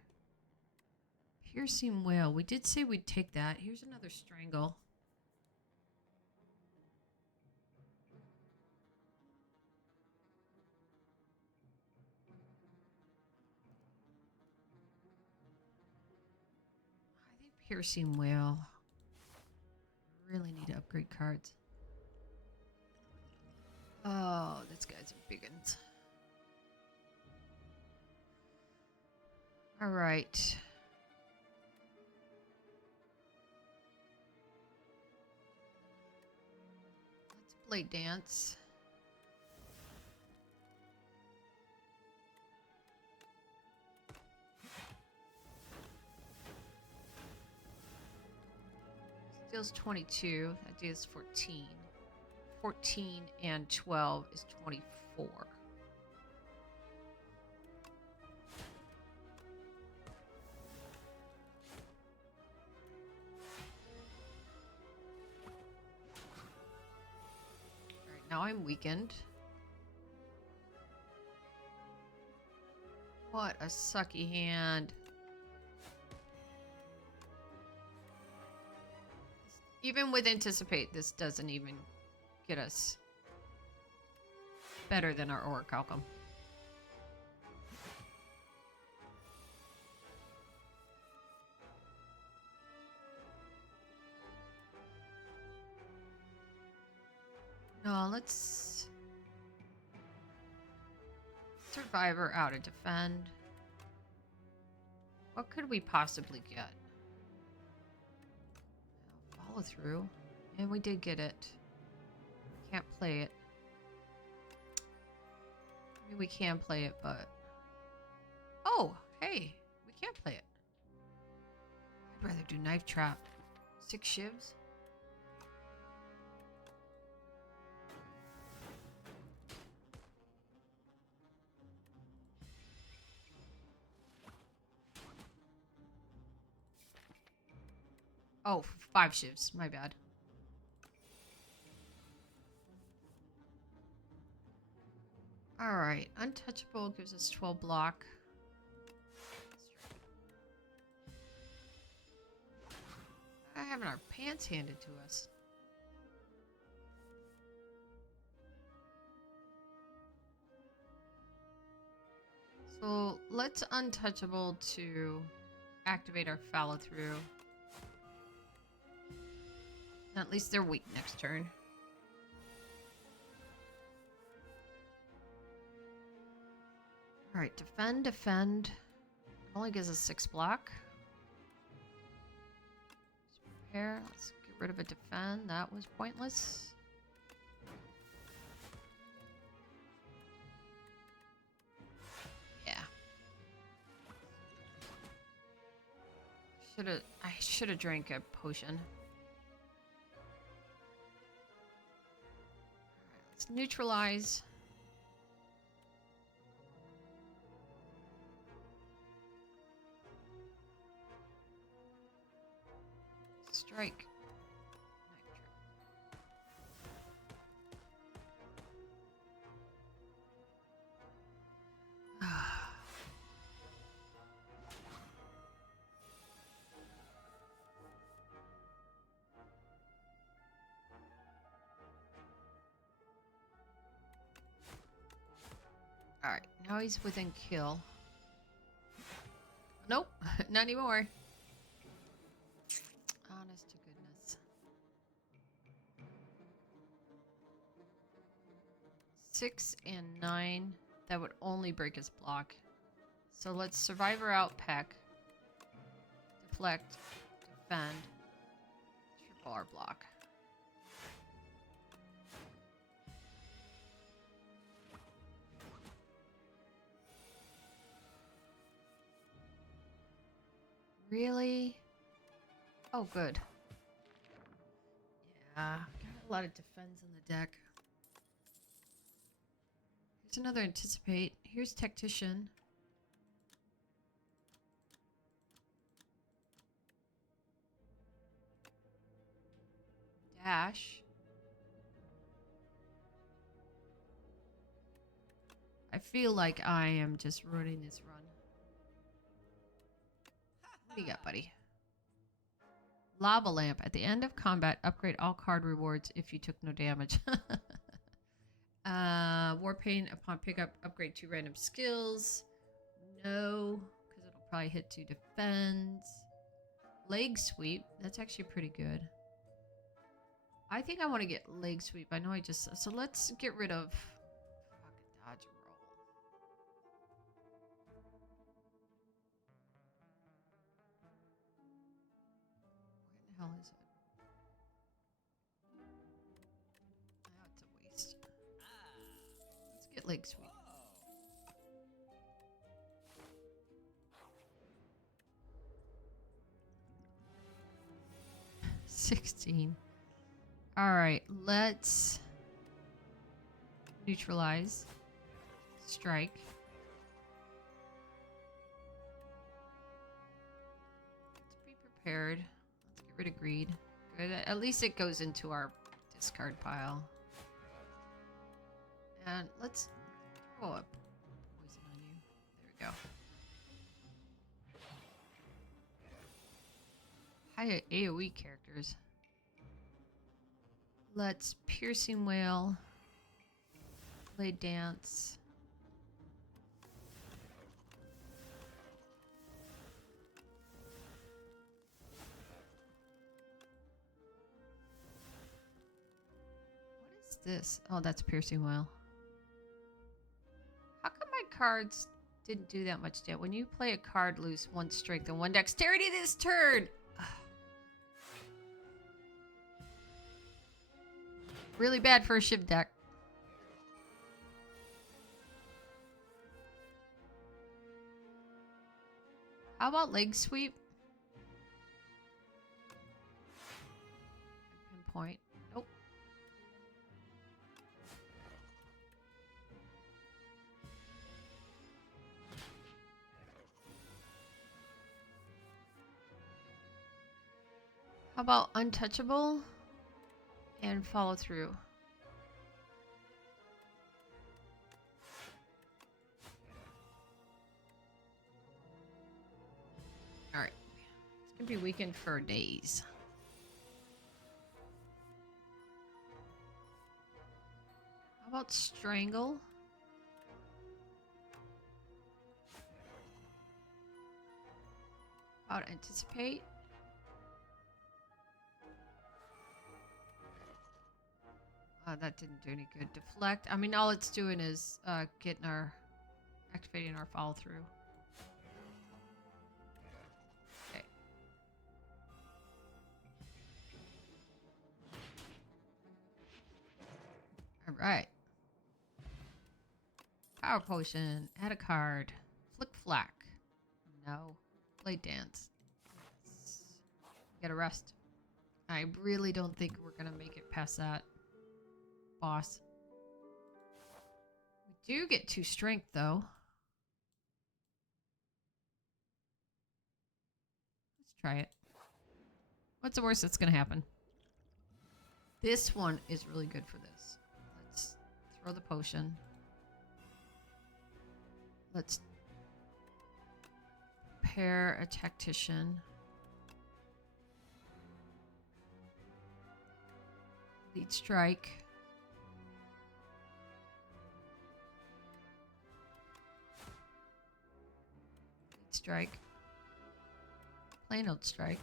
Piercing whale. We did say we'd take that. Here's another strangle. I think piercing whale. Really need to upgrade cards. Oh, this guy's a big one. All right. Let's play dance. Steals 22. That deals 14. 14 and 12 is 24. Now I'm weakened. What a sucky hand. Even with anticipate, this doesn't even get us better than our orichalcum. No, let's survivor out of defend. What could we possibly get? Follow through. And we did get it. Can't play it. I mean, we can play it, but... Oh, hey. We can play it. I'd rather do knife trap. 6 shivs? Oh, 5 shivs. My bad. Alright. Untouchable gives us 12 block. Having our pants handed to us. So let's untouchable to activate our follow through. At least they're weak next turn. Alright, defend, defend. Only gives us 6 block. Let's prepare. Let's get rid of a defend. That was pointless. Yeah. I should have drank a potion. Alright, let's neutralize. Strike. Alright, now he's within kill. Nope, not anymore. Honest to goodness. 6 and 9. That would only break his block. So let's Survivor out Peck. Deflect. Defend. Triple our block. Really? Oh, good. Yeah, got a lot of defense in the deck. Here's another Anticipate. Here's Tactician. Dash. I feel like I am just ruining this run. What do you got, buddy? Lava Lamp. At the end of combat, upgrade all card rewards if you took no damage. Warpaint. Upon pickup, upgrade 2 random skills. No, because it'll probably hit 2 defense. Leg Sweep. That's actually pretty good. I think I want to get Leg Sweep. I know I just... So let's get rid of... Fucking dodge and roll. What the hell is it? Oh, it's a waste. Let's get Leg Sweep. 16. Alright, let's neutralize. Strike. Let's be prepared. Let's get rid of greed. Good. At least it goes into our discard pile. And let's throw a poison on you. There we go. High AoE characters. Let's Piercing Wail. Play Dance. What is this? Oh, that's Piercing Wail. How come my cards didn't do that much damage? When you play a card, lose 1 strength and 1 dexterity this turn! Really bad for a Shiv deck. How about Leg Sweep? Pinpoint. Nope. How about Untouchable? And follow through. Alright. It's gonna be weakened for days. How about Strangle? How about Anticipate? That didn't do any good. Deflect. I mean, all it's doing is activating our follow through. Okay. right. Power potion. Add a card. Flick flack. No. Play dance. Yes. Get a rest. I really don't think we're gonna make it past that boss. We do get 2 strength though. Let's try it. What's the worst that's gonna happen? This one is really good for this. Let's throw the potion. Let's pair a tactician. Lead strike. Lead strike. Plain old strike.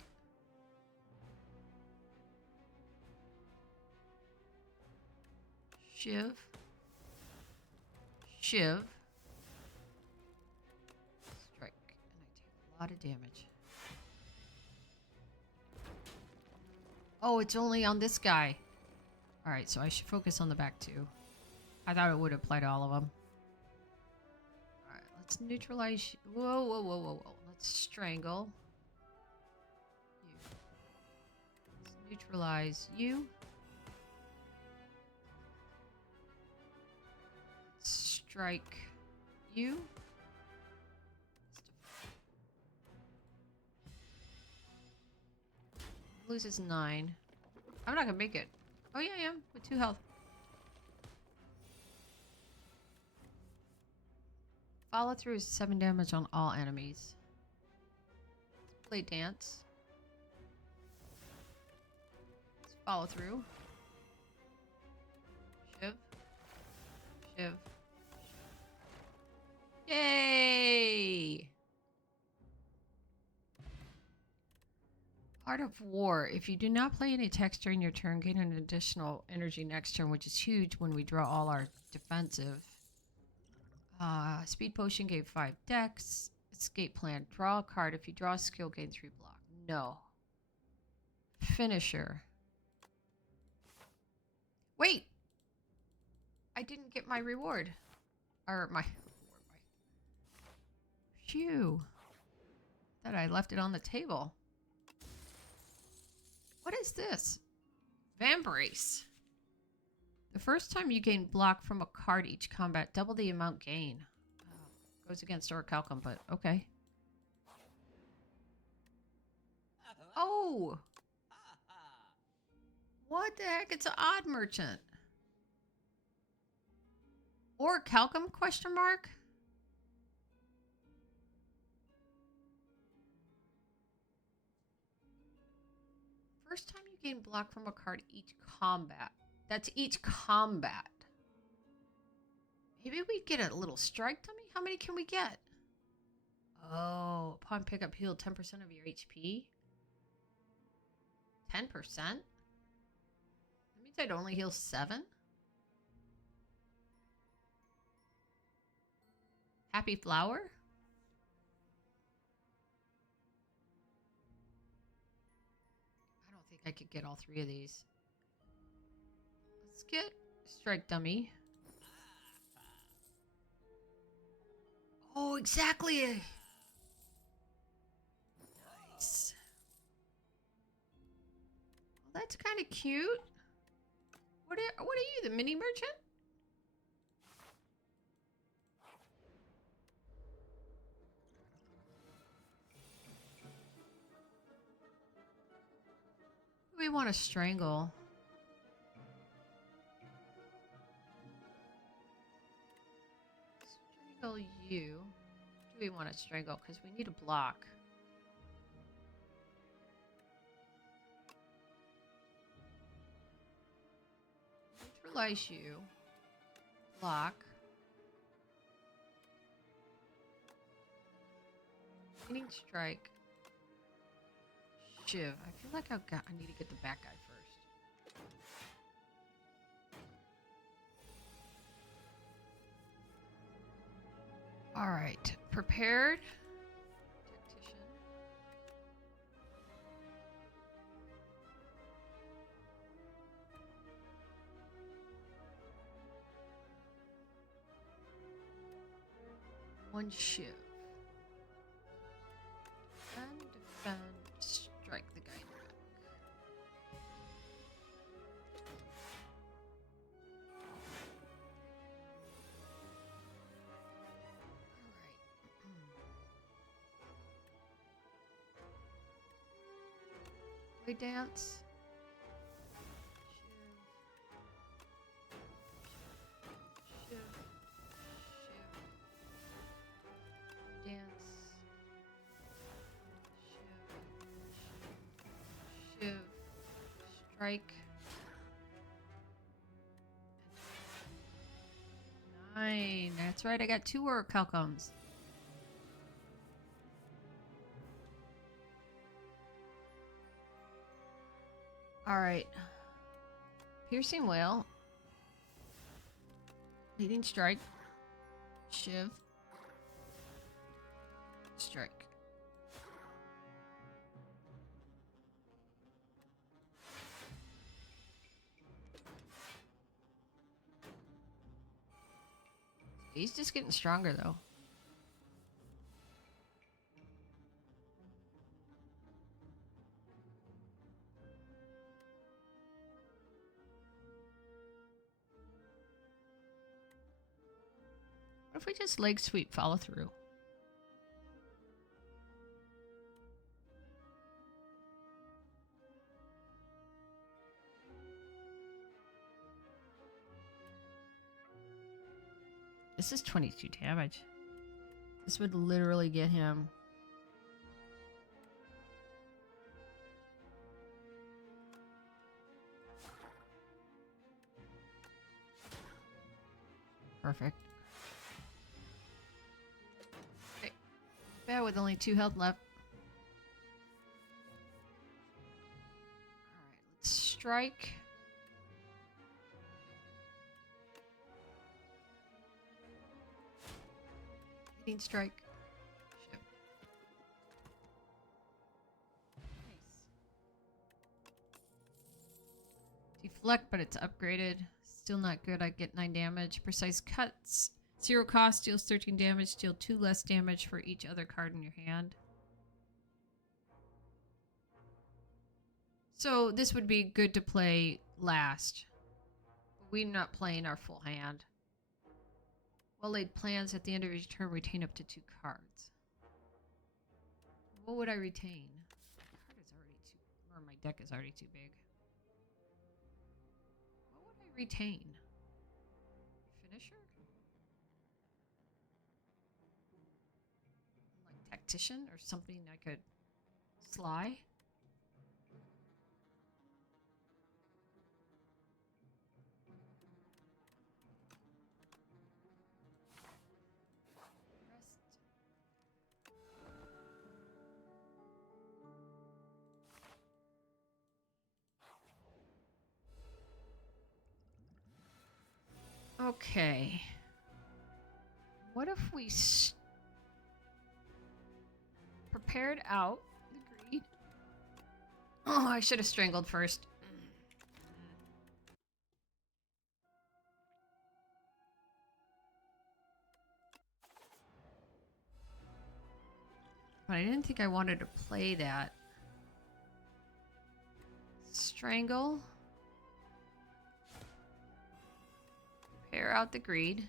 Shiv. Shiv. Strike. And I take a lot of damage. Oh, it's only on this guy. Alright, so I should focus on the back too. I thought it would apply to all of them. Alright, let's neutralize. Whoa, whoa, whoa, whoa, whoa. Let's strangle you. Let's neutralize you. Let's strike you. Loses 9. I'm not gonna make it. Oh yeah, I am with 2 health. Follow through is 7 damage on all enemies. Let's play dance. Let's follow through. Shiv. Shiv. Yay! Art of War. If you do not play any text during your turn, gain an additional energy next turn, which is huge when we draw all our defensive. Speed Potion gave 5 dex. Escape Plan. Draw a card. If you draw a skill, gain 3 block. No. Finisher. Wait! I didn't get my reward. Or my... Phew. Thought I left it on the table. What is this? Vambrace. The first time you gain block from a card each combat, double the amount gain. Oh, goes against Orichalcum, but okay. Oh! What the heck? It's an odd merchant. Orichalcum, question mark? First time you gain block from a card each combat. That's each combat. Maybe we get a little strike dummy? How many can we get? Oh, upon pickup heal 10% of your HP. 10%? That means I'd only heal 7? Happy Flower? I could get all 3 of these. Let's get strike dummy. Oh, exactly. Nice. Well, that's kind of cute. What are you, the mini merchant? We want to strangle. Strangle you. Do we want to strangle? Because we need a block. Neutralize you. Block. Lightning strike. Shiv. I feel like I need to get the back guy first. All right, prepared. Tactician. one shiv. And defend, strike the guy in the back. Alright. Play dance. Shiv. Dance. Shiv. Strike. 9. That's right, I got 2 orichalcoms. Alright. Piercing Wail. Leading Strike. Shiv. Strike. He's just getting stronger though. What if we just leg sweep, follow through? This is 22 damage. This would literally get him. Perfect. Okay. Bad with only 2 health left. Alright, let's strike. Leading strike. Ship. Nice. Deflect, but it's upgraded. Still not good. I get 9 damage. Precise cuts. 0 cost, deals 13 damage. Deal 2 less damage for each other card in your hand. So this would be good to play last. But we're not playing our full hand. Well-laid plans at the end of each turn retain up to 2 cards. What would I retain? My card is already too, or my deck is already too big. What would I retain? Finisher? Like tactician or something I could sly? Okay. What if we prepared out the greed? Oh, I should have strangled first. But I didn't think I wanted to play that. Strangle. Prepare out the greed.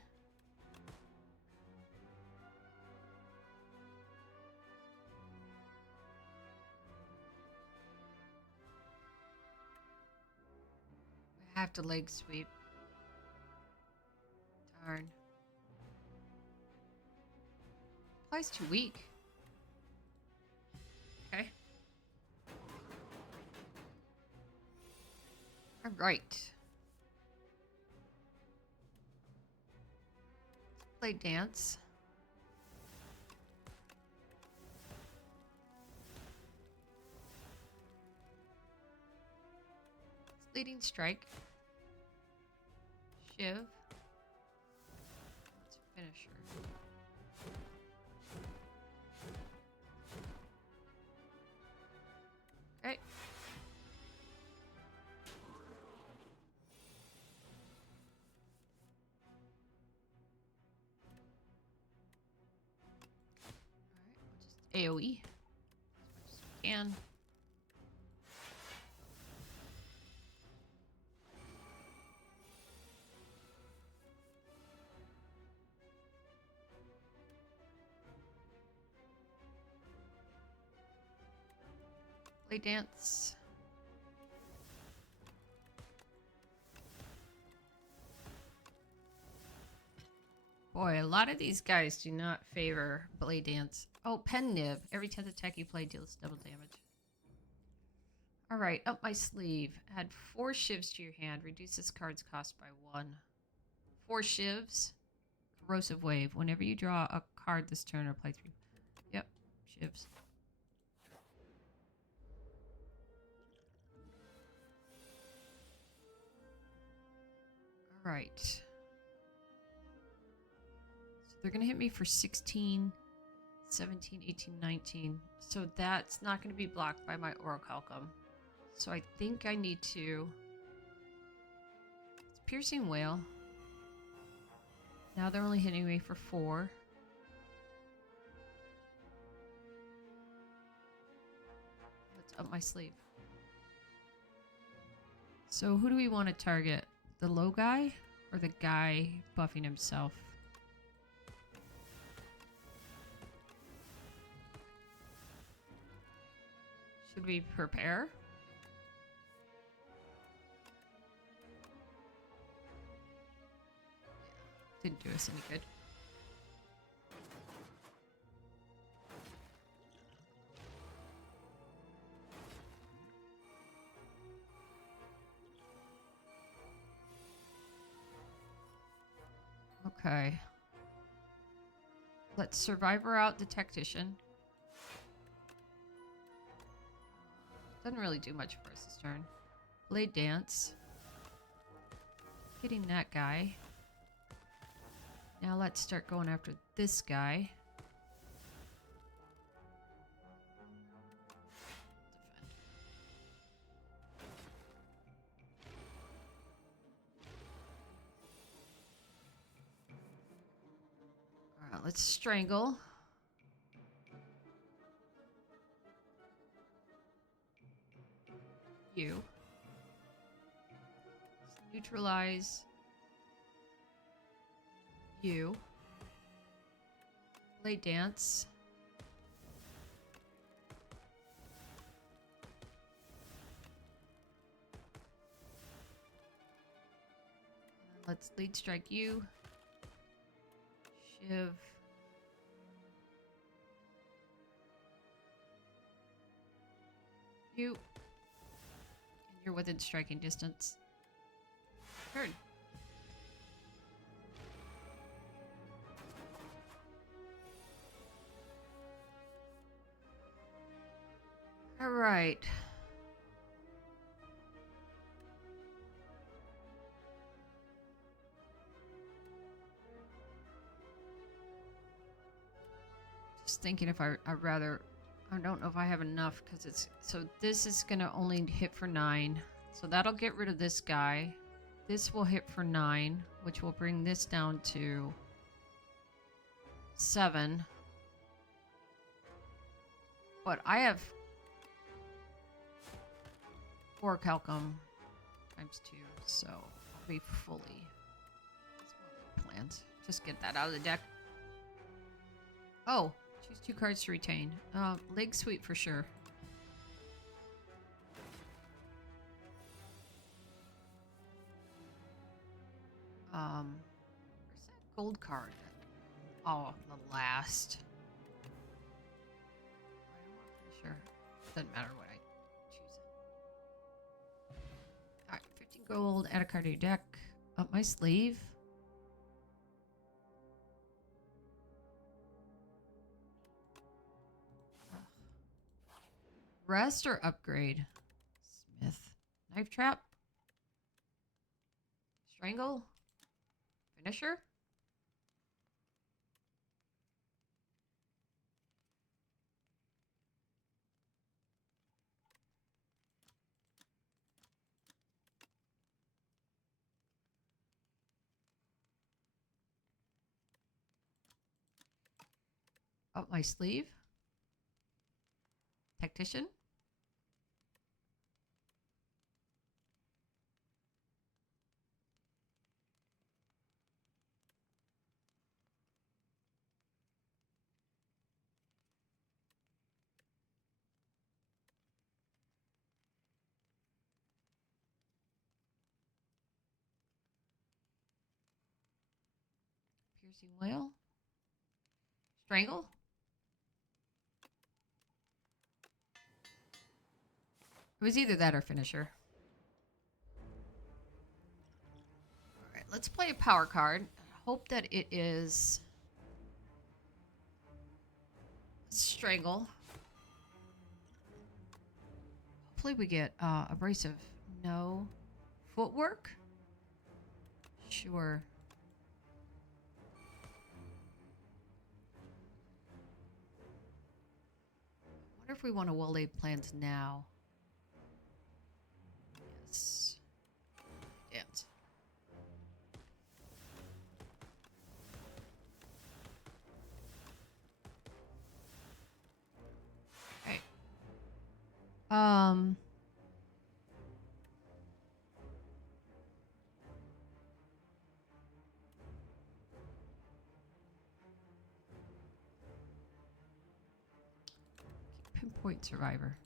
I have to leg sweep. Darn. Apply's too weak. Okay. All right. Play dance. Leading strike. Shiv. Let's finish her. Okay. AoE. As much as we can. Play dance. Boy, a lot of these guys do not favor blade dance. Oh, pen nib. Every 10th attack you play deals double damage. Alright, up my sleeve. Add 4 shivs to your hand. Reduce this card's cost by 1. 4 shivs. Corrosive wave. Whenever you draw a card this turn or play 3. Yep, shivs. Alright. So they're going to hit me for 16, 17, 18, 19. So that's not going to be blocked by my Orichalcum. So I think I need to... It's Piercing Wail. Now they're only hitting me for 4. Let's up my sleeve. So who do we want to target? The low guy or the guy buffing himself? Should we prepare? Didn't do us any good. Okay. Let's Survivor out the Tactician. Doesn't really do much for us this turn. Blade Dance. Hitting that guy. Now let's start going after this guy. Alright, let's strangle. You. Let's neutralize you. Blade Dance. Let's lead strike you. Shiv. You. And you're within striking distance. Turn. All right. Just thinking if I don't know if I have enough because it's, so this is going to only hit for 9. So that'll get rid of this guy. This will hit for 9, which will bring this down to 7. But I have Orichalcum times 2, so I'll be fully. That's one of the plans. Just get that out of the deck. Oh, choose 2 cards to retain. Leg Sweep for sure. Where's that gold card? Oh, the last. I'm not sure. Doesn't matter what I choose. Alright, 15 gold, add a card to your deck. Up my sleeve. Rest or upgrade? Smith. Knife Trap? Strangle? Finisher? Up my sleeve. Tactician. Piercing Wail. Strangle. It was either that or Finisher. Alright, let's play a power card. Hope that it is Strangle. Hopefully we get Abrasive. No. Footwork? Sure. I wonder if we want to well-laid plans now. Yes. Dance. Okay. Pinpoint Survivor.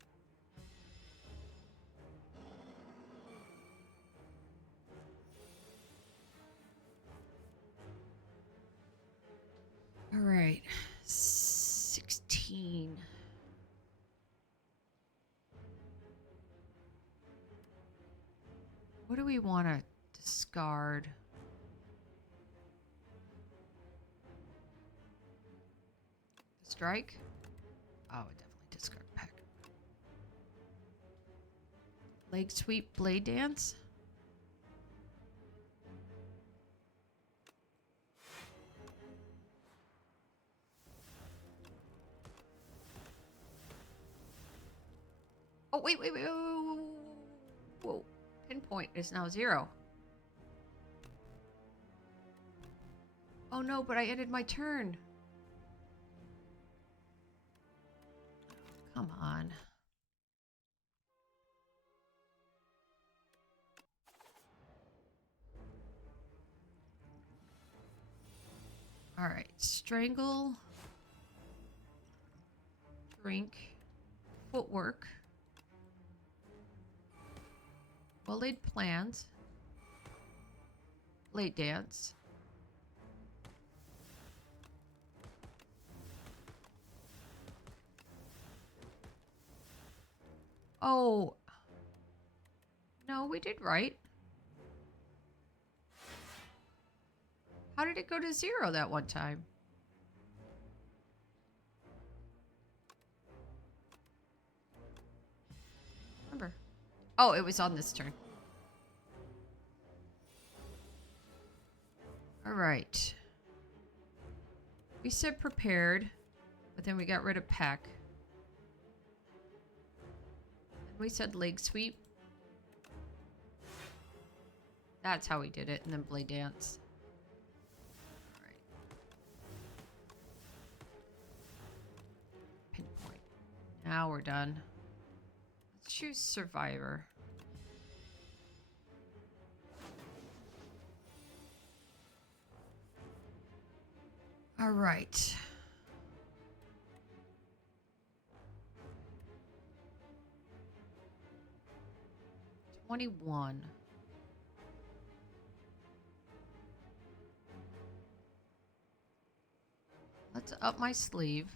All right. 16. What do we want to discard? Strike? Oh, definitely discard pack. Leg sweep, blade dance? Oh, wait. Whoa. Pinpoint is now 0. Oh no, but I ended my turn. Come on. All right, Strangle, Drink, Footwork, well-laid plans, late dance. Oh, no, we did right. How did it go to 0 that one time? Remember. Oh, it was on this turn. All right. We said prepared, but then we got rid of pack. And we said leg sweep. That's how we did it, and then blade dance. All right. Pinpoint. Now we're done. Let's choose Survivor. All right. $21. Let's up my sleeve.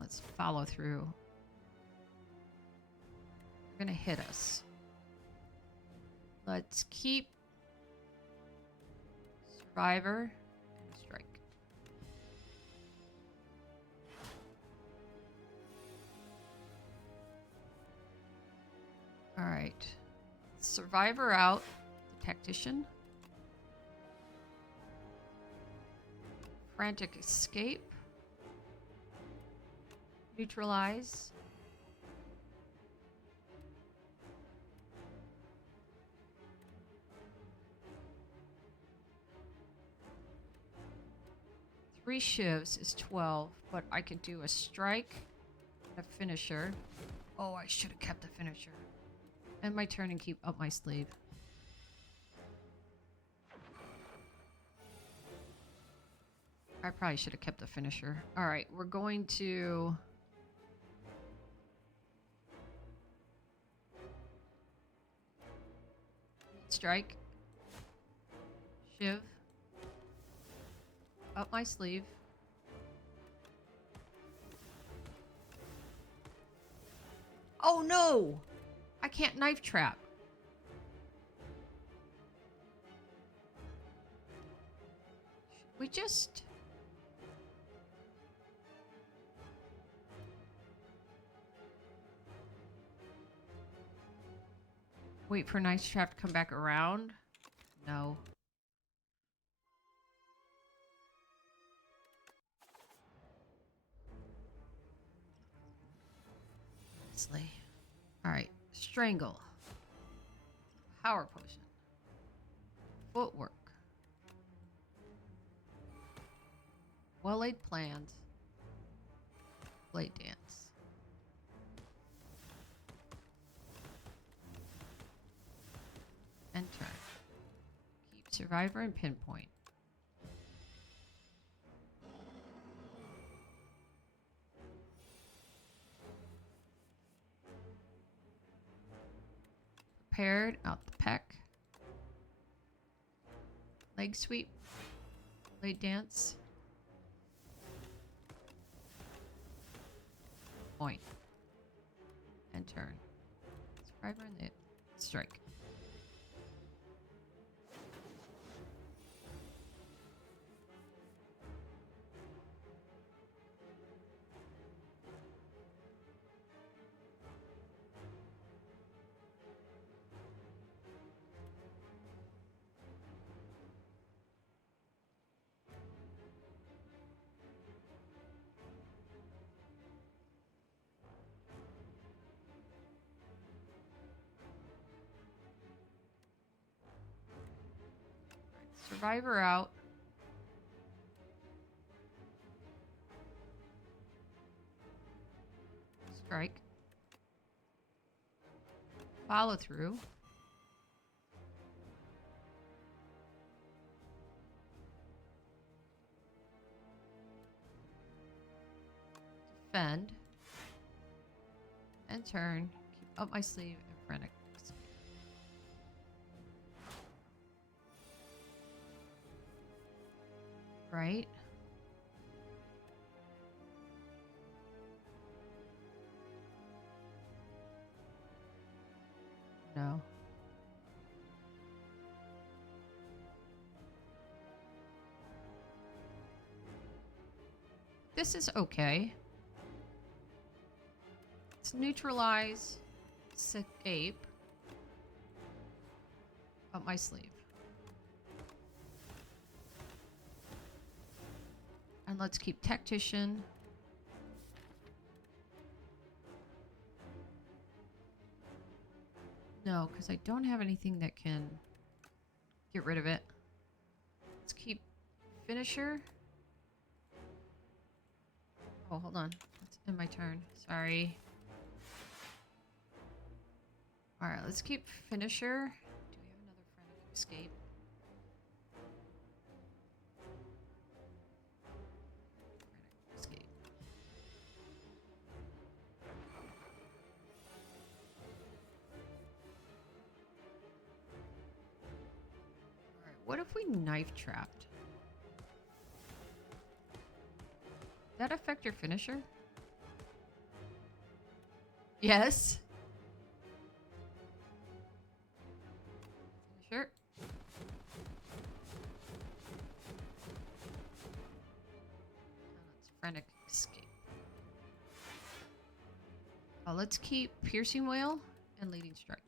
Let's follow through. They're gonna hit us. Let's keep Survivor and Strike. All right. Survivor out. The Tactician. Frantic Escape. Neutralize. 3 shivs is 12, but I could do a strike, a finisher. Oh, I should have kept the finisher. End my turn and keep up my sleeve. I probably should have kept the finisher. Alright, we're going to... strike. Shiv. Up my sleeve. Oh no! I can't knife trap. Should we just... wait for knife trap to come back around? No. Slay. Alright. Strangle. Power potion. Footwork. Well-laid plans. Blade dance. Enter. Keep survivor and pinpoint. Prepared out the peck. Leg sweep. Blade dance. Point. And turn. Survivor and the strike. Survivor out. Strike. Follow through. Defend. And turn. Keep up my sleeve and frantic. Right? No. This is okay. Let's neutralize, escape, up my sleeve. And let's keep Tactician. No, because I don't have anything that can get rid of it. Let's keep Finisher. Oh, hold on. It's in my turn. Sorry. Alright, let's keep Finisher. Do we have another Frantic Escape? What if we knife trapped? That affect your finisher? Yes. Finisher. Let's frantic escape. Let's keep piercing wail and leading strike.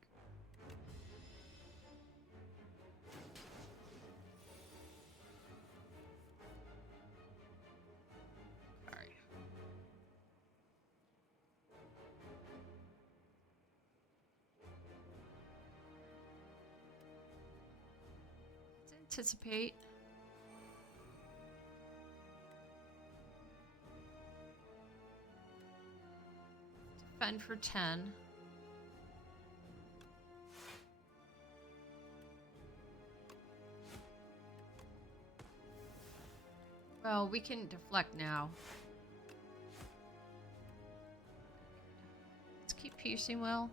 Anticipate. spend for 10. Well, we can deflect now. Let's keep piercing well.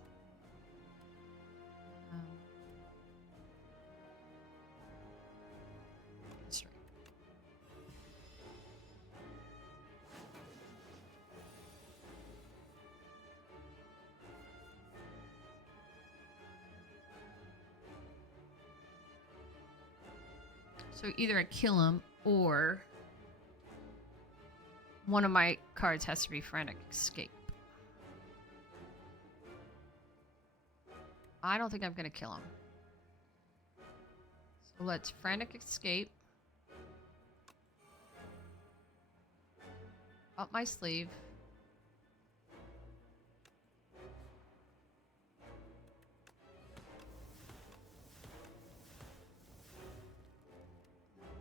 Strike. So either I kill him or one of my cards has to be Frantic Escape. I don't think I'm going to kill him. So let's Frantic Escape. Up my sleeve.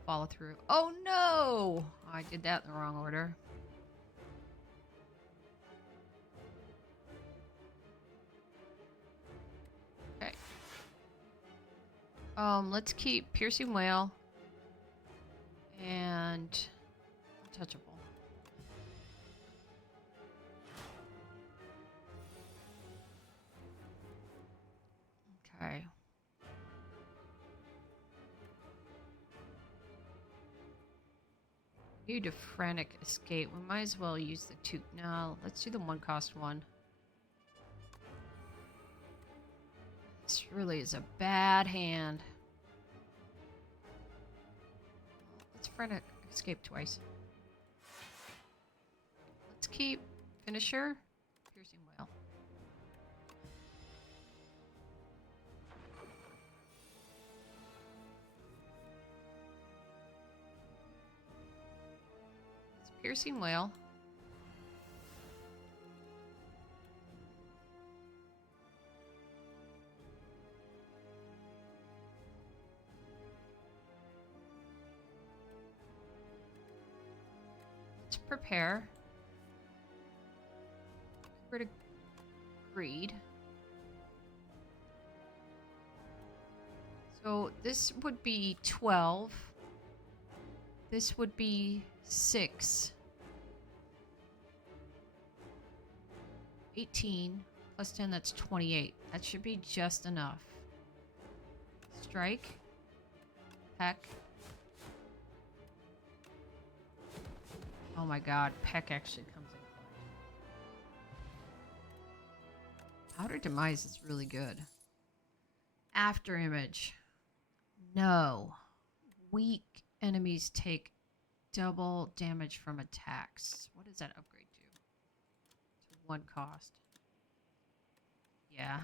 Follow through. Oh no! I did that in the wrong order. Okay. Let's keep Piercing Whale and Untouchable. Okay. Need to Frantic Escape. We might as well use the two. No, let's do the 1-cost one. This really is a bad hand. Let's Frantic Escape twice. Let's keep Finisher, Piercing Whale. Let's Piercing Whale. Let's prepare. Get rid of Greed. So this would be 12. This would be 6. 18 plus 10, that's 28. That should be just enough. Strike. Peck. Oh my god, Peck actually comes in clutch. Outer Demise is really good. After Image. No. Weak enemies take double damage from attacks. What does that upgrade to? To 1 cost. Yeah.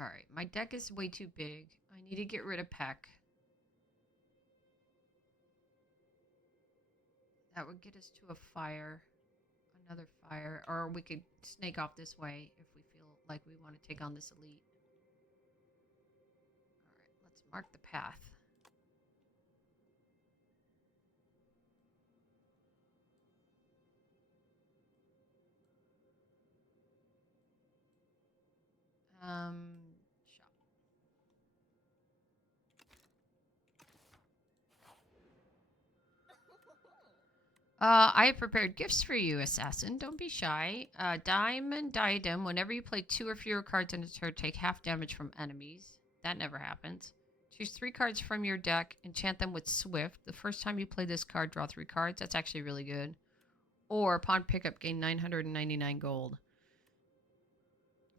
Alright, my deck is way too big. I need to get rid of Peck. That would get us to a fire. Another fire. Or we could snake off this way if we feel like we want to take on this elite. Alright, let's mark the path. Shop. I have prepared gifts for you, assassin. Don't be shy. Diamond Diadem. Whenever you play 2 or fewer cards in a turn, take half damage from enemies. That never happens. Choose 3 cards from your deck. Enchant them with Swift. The first time you play this card, draw 3 cards. That's actually really good. Or upon pickup, gain 999 gold.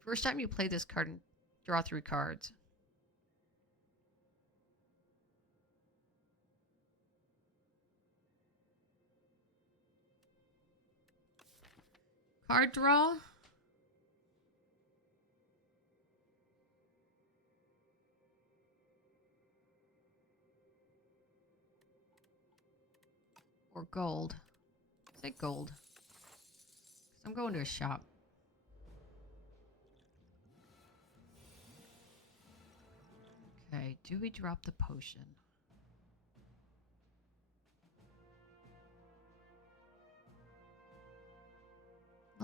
First time you play this card, draw 3 cards. Card draw. Or gold. Say gold. I'm going to a shop. Okay, do we drop the potion?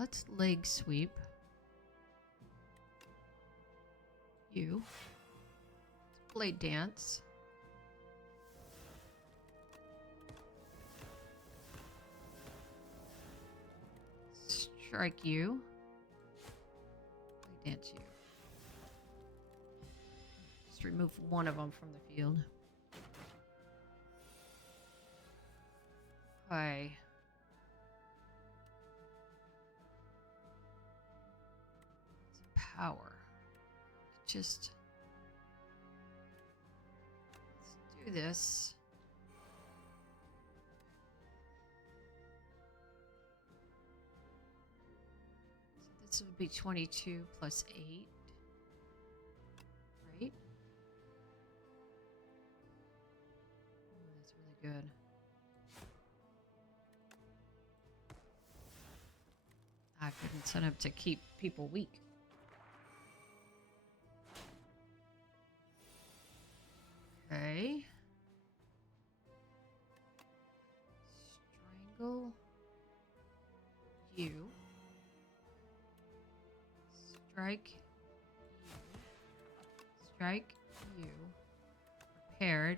let's leg sweep. You. Blade dance. Strike you. Blade dance you. Just remove one of them from the field. Okay. Power. Just let's do this. So this would be 22 plus 8, right? Oh, that's really good. I couldn't set up to keep people weak. Okay. Strangle you. Strike you. Strike you. Prepared.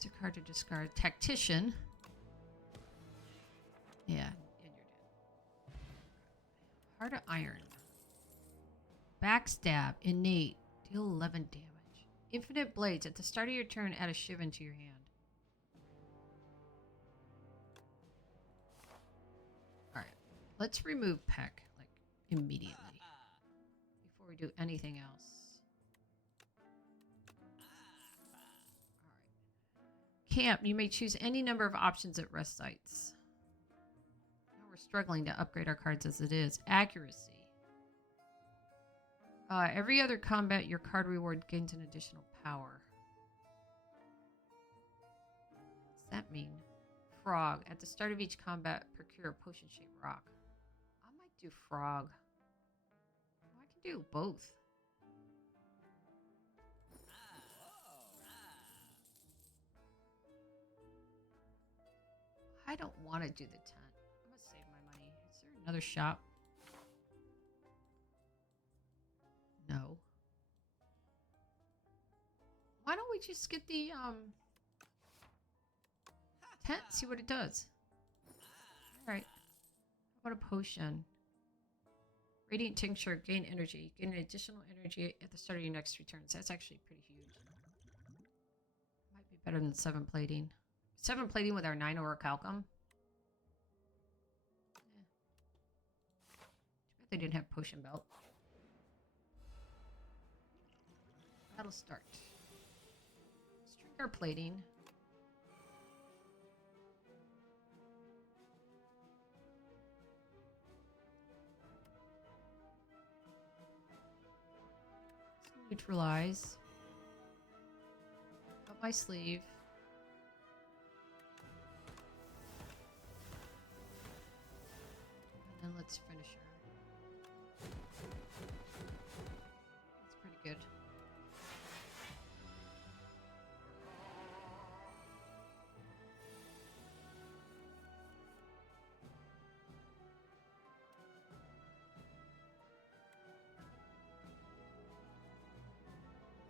Choose a card to discard. Tactician. Yeah, and you're dead. Heart of Iron. Backstab. Innate. Deal 11 damage. Infinite Blades. At the start of your turn, add a shiv into your hand. Alright. Let's remove Peck, like, immediately. Before we do anything else. Alright. Camp. You may choose any number of options at rest sites. Now we're struggling to upgrade our cards as it is. Accuracy. Every other combat, your card reward gains an additional power. What's that mean? Frog. At the start of each combat, procure a potion-shaped rock. I might do frog. Oh, I can do both. I don't want to do the tent. I'm going to save my money. Is there another shop? No. Why don't we just get the tent, see what it does? Alright. How about a potion? Radiant Tincture, gain energy. Gain an additional energy at the start of your next return. So that's actually pretty huge. Might be better than 7 plating. 7 plating with our 9 orichalcum. Yeah. Too bad they didn't have potion belt. That'll start. Let's drink our plating. Let's neutralize. Up my sleeve. And then let's finish her. That's pretty good.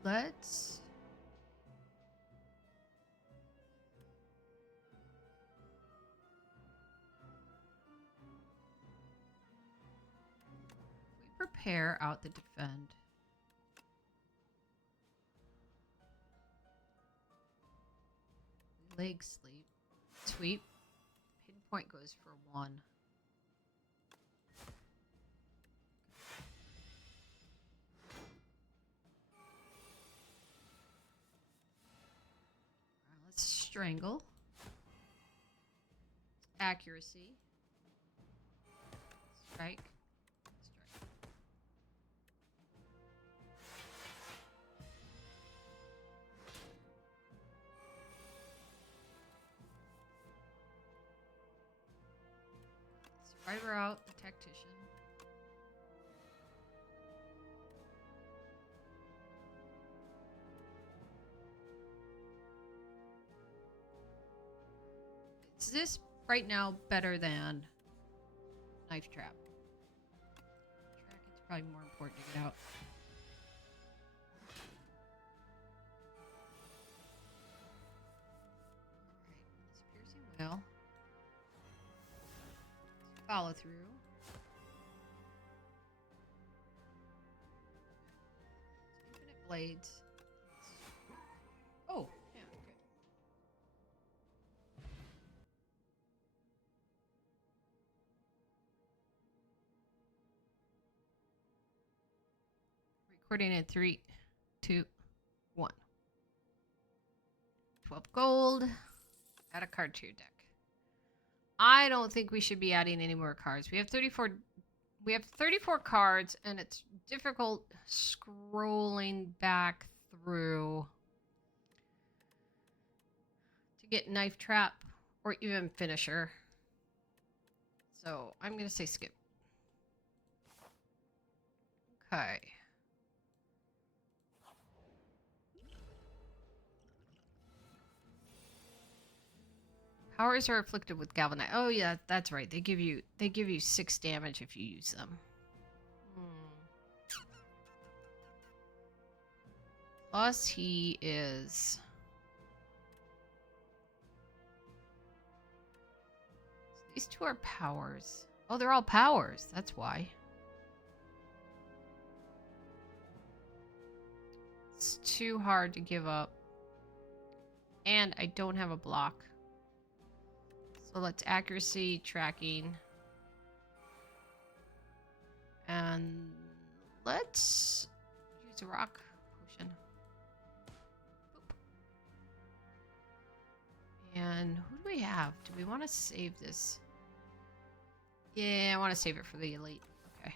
Let's prepare out the defend. Leg sleep. Sweep. Hidden point goes for 1. Let's strangle. Accuracy. Strike. Survivor out, the tactician. Is this right now better than Knife trap. It's probably more important to get out. Alright, this piercing whale. Follow through. Infinite blades. Oh, yeah, okay. Recording in 3, 2, 1. 12 gold. Add a card to your deck. I don't think we should be adding any more cards. We have 34. We have 34 cards, and it's difficult scrolling back through to get knife trap or even finisher. So I'm gonna say skip. Okay. Powers are afflicted with galvanize. Oh yeah, that's right. They give you 6 damage if you use them. Plus he is these two are powers. Oh, they're all powers. That's why. It's too hard to give up. And I don't have a block. So let's accuracy, tracking. And let's use a rock potion. Boop. And who do we have? Do we want to save this? Yeah, I want to save it for the elite. Okay.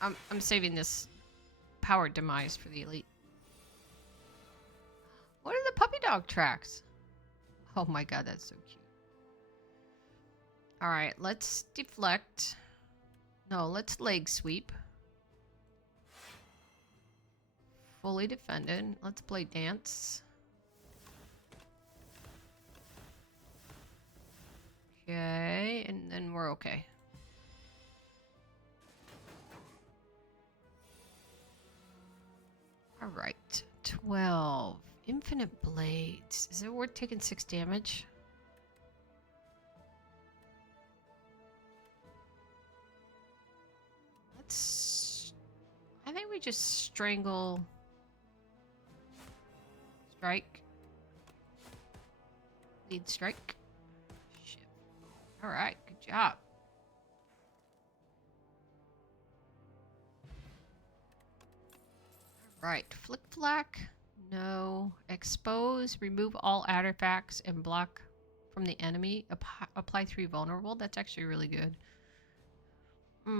I'm saving this powered demise for the elite. What are the puppy dog tracks? Oh my god, that's so cute. Alright, let's deflect. No, let's leg sweep. Fully defended. Let's play dance. Okay, and then we're okay. Alright, 12. Infinite blades. Is it worth taking 6 damage? I think we just strangle. Strike. Lead strike. Shit. Alright, good job. Alright, flick flack. No. Expose. Remove all artifacts and block from the enemy. Apply 3 vulnerable. That's actually really good. I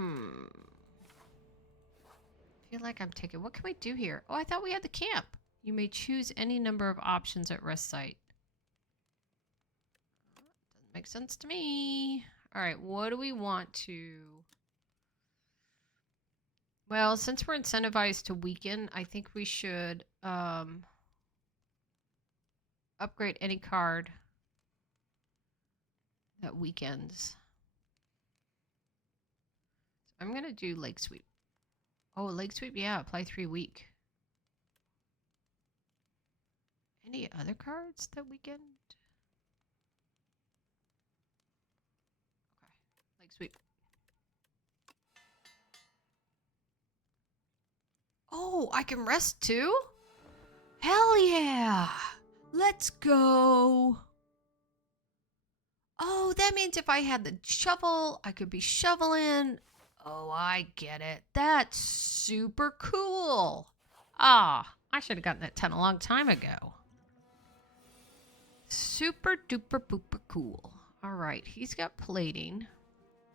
feel like I'm taking... What can we do here? Oh, I thought we had the camp. You may choose any number of options at rest site. Doesn't make sense to me. Alright, what do we want to... Well, since we're incentivized to weaken, I think we should upgrade any card that weakens. So I'm going to do leg sweep. Oh, leg sweep? Yeah, apply 3 weak. Any other cards that weakened? Okay, leg sweep. Oh, I can rest too? Hell yeah! Let's go! Oh, that means if I had the shovel, I could be shoveling. Oh, I get it. That's super cool. Ah, I should have gotten that 10 a long time ago. Super duper booper cool. All right, he's got plating.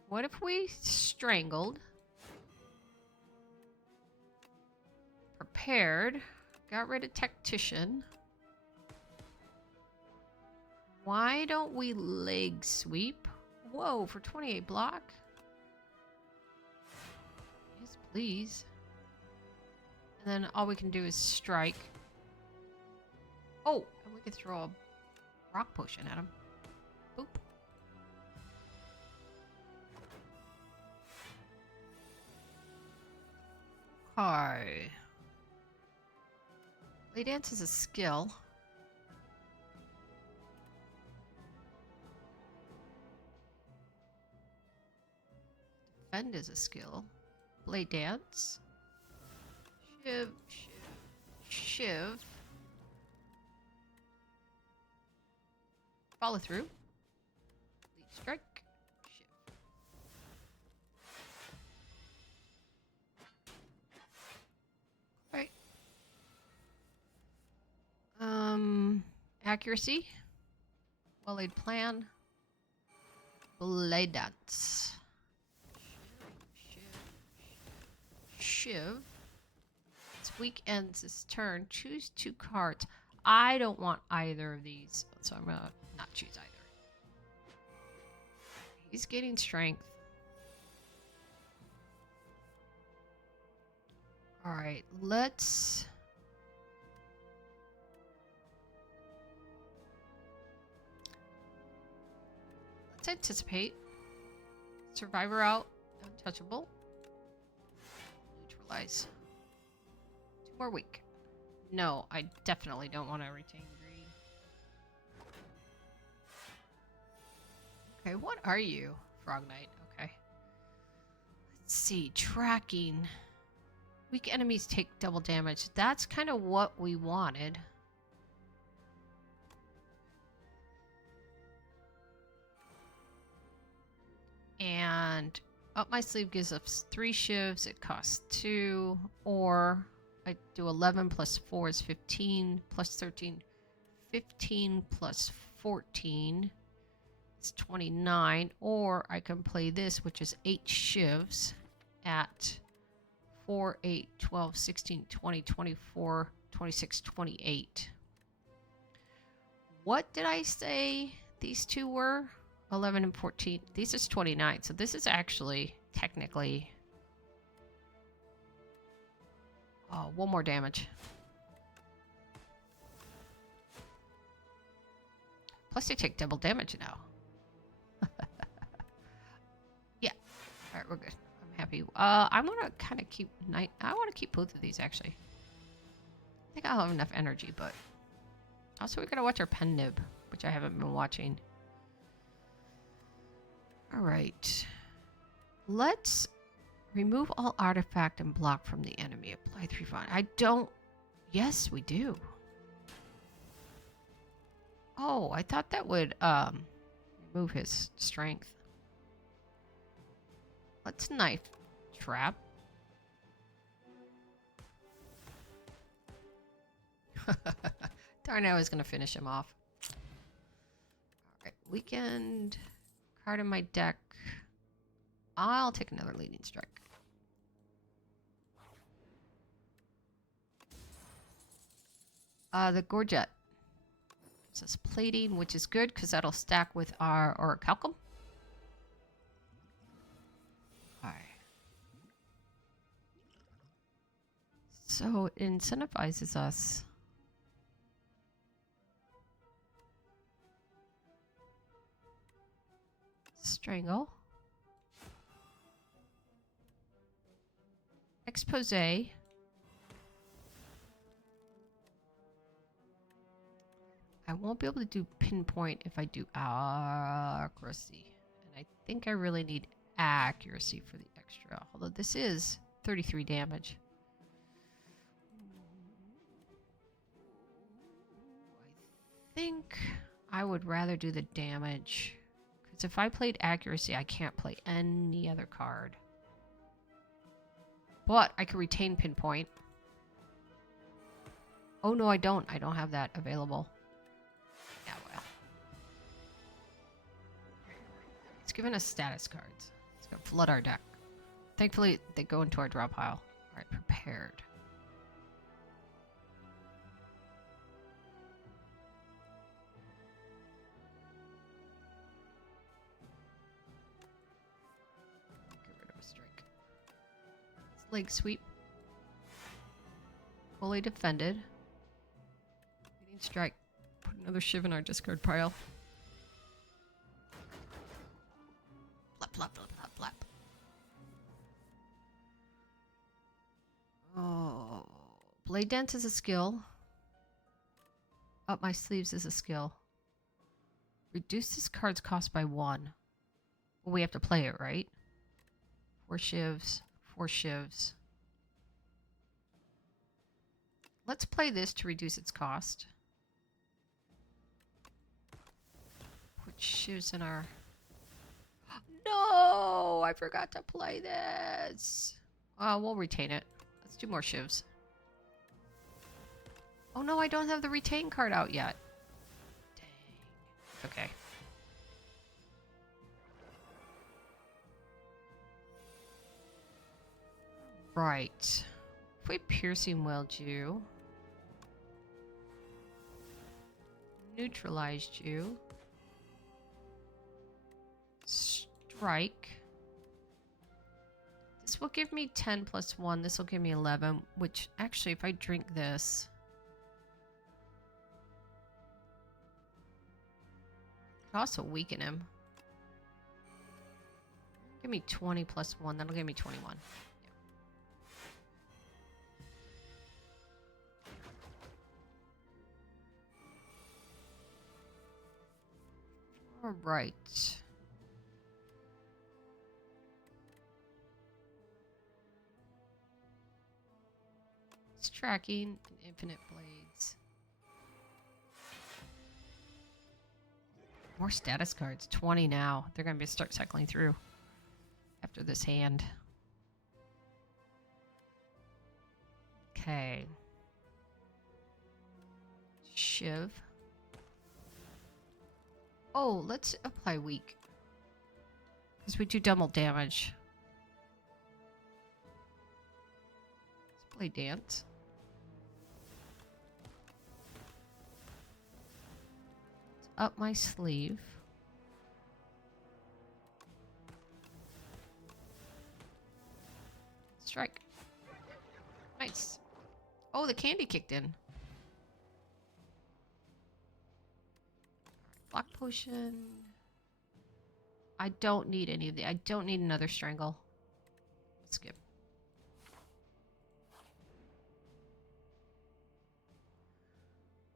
What if we strangled? Prepared. Got rid of tactician. Why don't we leg sweep? Whoa, for 28 block? Yes, please. And then all we can do is strike. Oh, and we can throw a rock potion at him. Boop. Hi. Play dance is a skill. Defend is a skill. Blade dance. Shiv, shiv, shiv. Follow through. Lead strike. Shiv. Right. Accuracy. Well-laid plan. Blade dance. Shiv. Its week ends this turn. Choose 2 cards. I don't want either of these, so I'm gonna not choose either. He's getting strength. Alright, let's anticipate. Survivor out. Untouchable. Neutralize. 2 more weak. No, I definitely don't want to retain greed. Okay, what are you, Frog Knight? Okay. Let's see. Tracking. Weak enemies take double damage. That's kind of what we wanted. And up my sleeve gives us 3 shivs. It costs 2. Or I do 11 plus 4 is 15 plus 13. 15 plus 14 is 29. Or I can play this, which is 8 shivs at 4, 8, 12, 16, 20, 24, 26, 28. What did I say these 2 were? 11 and 14. These is 29. So this is actually technically... Oh, 1 more damage. Plus they take double damage now. Yeah. Alright, we're good. I'm happy. I want to kind of keep... I want to keep both of these, actually. I think I'll have enough energy, but... Also, we gotta watch our pen nib, which I haven't been watching. Alright. Let's remove all artifact and block from the enemy. Apply 3 fun. I don't... Yes, we do. Oh, I thought that would remove his strength. Let's knife trap. Darn it, I was going to finish him off. Alright, weekend... Card in my deck. I'll take another leading strike. The Gorget. It says plating, which is good because that'll stack with our Orichalcum. Alright. So it incentivizes us. Strangle. Expose. I won't be able to do pinpoint if I do accuracy. And I think I really need accuracy for the extra. Although this is 33 damage. I think I would rather do the damage. Because if I played accuracy, I can't play any other card. But I can retain pinpoint. Oh no, I don't. I don't have that available. Yeah, well. It's given us status cards. It's gonna flood our deck. Thankfully, they go into our draw pile. Alright, prepared. Get rid of a strike. Leg sweep. Fully defended. Leading strike. Put another shiv in our discard pile. Flap, flap, flap, flap, flap. Lay Dent is a skill. Up my sleeves is a skill. Reduce this card's cost by 1. Well, we have to play it, right? 4 shivs. 4 shivs. Let's play this to reduce its cost. Put shivs in our... No! I forgot to play this! We'll retain it. Let's do more shivs. Oh no, I don't have the retain card out yet. Dang. Okay. Right. If we piercing willed you, neutralized you, strike. This will give me 10 plus 1. This will give me 11, which actually, if I drink this, it'll also weaken him. Give me 20 plus 1. That'll give me 21. All right. It's tracking and infinite blades. More status cards. 20 now. They're going to start cycling through after this hand. Okay. Shiv. Oh, let's apply weak. Because we do double damage. Let's play dance. Let's up my sleeve. Strike. Nice. Oh, the candy kicked in. Block potion. I don't need any of the. I don't need another strangle. Skip.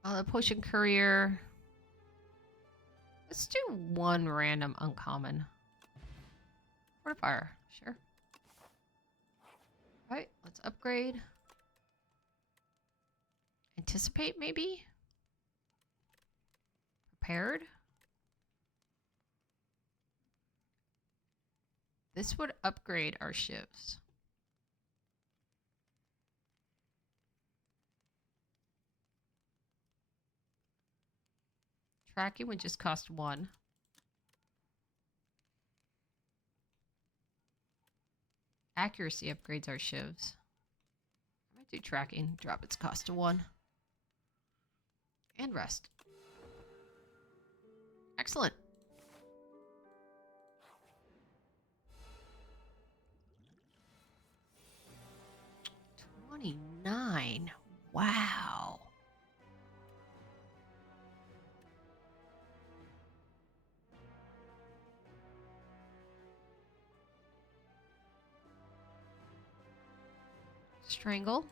The potion courier. Let's do one random uncommon. Fortifier. Sure. Alright, let's upgrade. Anticipate, maybe? Prepared? This would upgrade our shivs. Tracking would just cost 1. Accuracy upgrades our shivs. I might do tracking, drop its cost to 1. And rest. Excellent. $29. Wow. Strangle.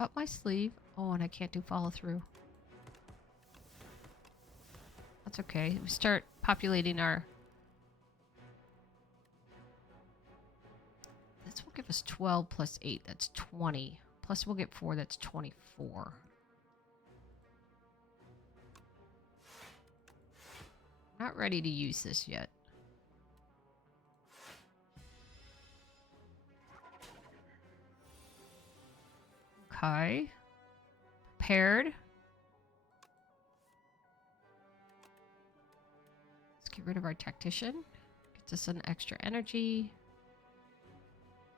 Up my sleeve. Oh, and I can't do follow through. That's okay. We start populating our... This will give us 12 plus 8. That's 20. Plus we'll get 4. That's 24. Not ready to use this yet. Okay. Prepared. Let's get rid of our tactician. Gets us an extra energy.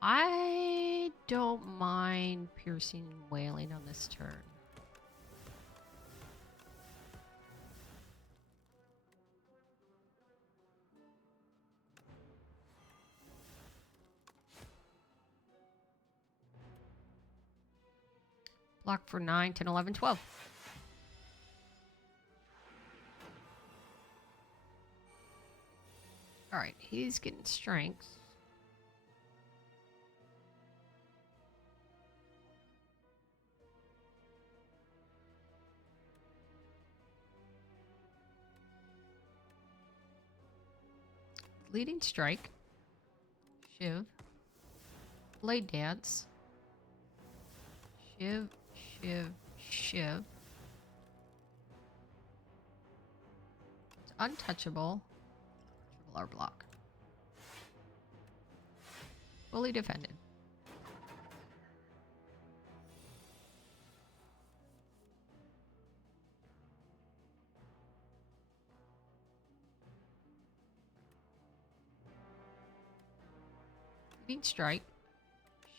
I don't mind piercing and wailing on this turn. Block for 9, 10, 11, 12. Alright. Alright, he's getting strength. Leading strike. Shiv. Blade dance. Shiv, shiv, shiv. It's untouchable. Triple R block. Fully defended. Leading strike.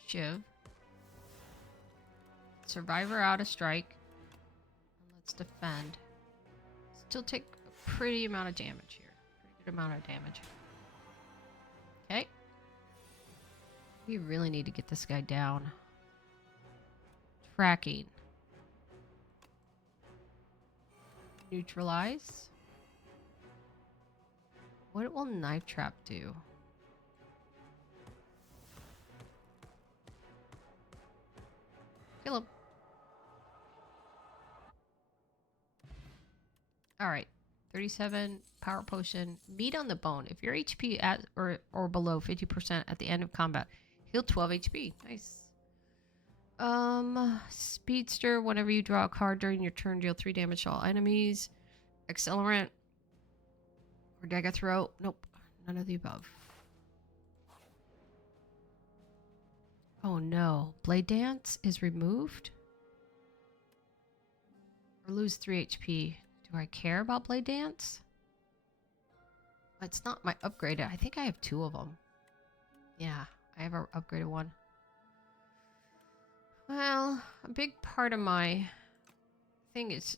Shiv. Survivor out of strike. And let's defend. Still take a pretty amount of damage here. Pretty good amount of damage. Okay. We really need to get this guy down. Tracking. Neutralize. What will Knife Trap do? Kill him. Alright. 37 power potion. Meat on the bone. If your HP at or below 50% at the end of combat, heal 12 HP. Nice. Speedster. Whenever you draw a card during your turn, deal 3 damage to all enemies. Accelerant. Or Dagger Throw. Nope. None of the above. Oh no. Blade Dance is removed? Or lose 3 HP. Do I care about Blade Dance? It's not my upgraded. I think I have 2 of them. Yeah, I have an upgraded one. Well, a big part of my thing is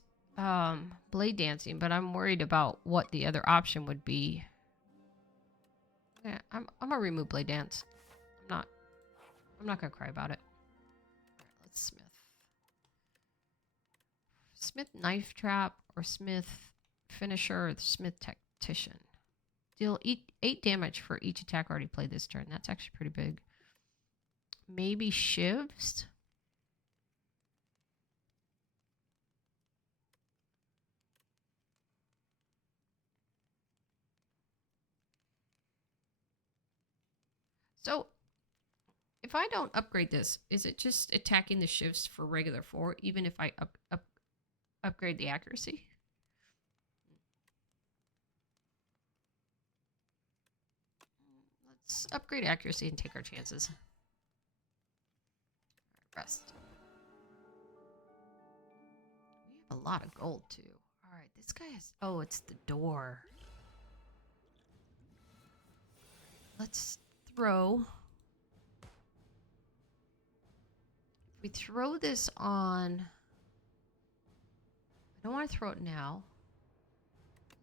Blade Dancing, but I'm worried about what the other option would be. Yeah, I'm gonna remove Blade Dance. I'm not gonna cry about it. Alright, let's Smith. Smith Knife Trap or Smith Finisher or Smith Tactician. Deal 8 damage for each attack already played this turn. That's actually pretty big. Maybe Shivs? So, if I don't upgrade this, is it just attacking the shifts for regular 4, even if I upgrade the accuracy? Let's upgrade accuracy and take our chances. Rest. We have a lot of gold, too. Alright, this guy has... Oh, it's the door. Let's throw... We throw this on... I don't want to throw it now.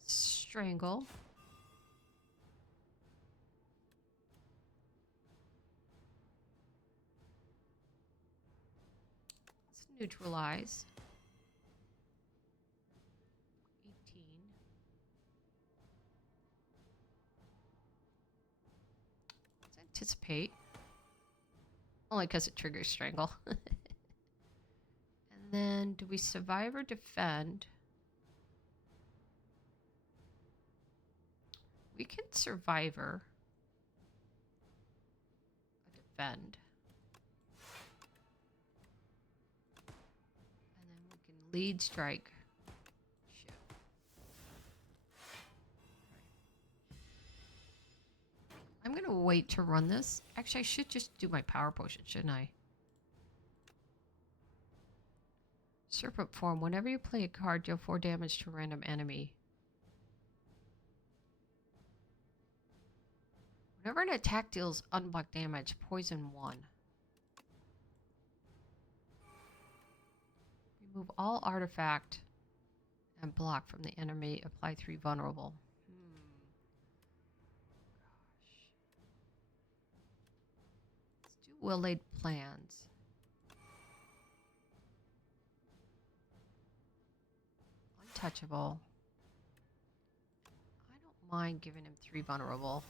Strangle. Let's neutralize. 18. Let's anticipate. Only because it triggers strangle. And then, do we survive or defend? We can survivor. Defend. And then we can lead strike. Shit. I'm going to wait to run this. Actually, I should just do my power potion, shouldn't I? Serpent form. Whenever you play a card, deal 4 damage to a random enemy. Whenever an attack deals unblocked damage, poison 1. Remove all artifact and block from the enemy. Apply 3 vulnerable. Gosh. Let's do well-laid plans. Untouchable. I don't mind giving him 3 vulnerable.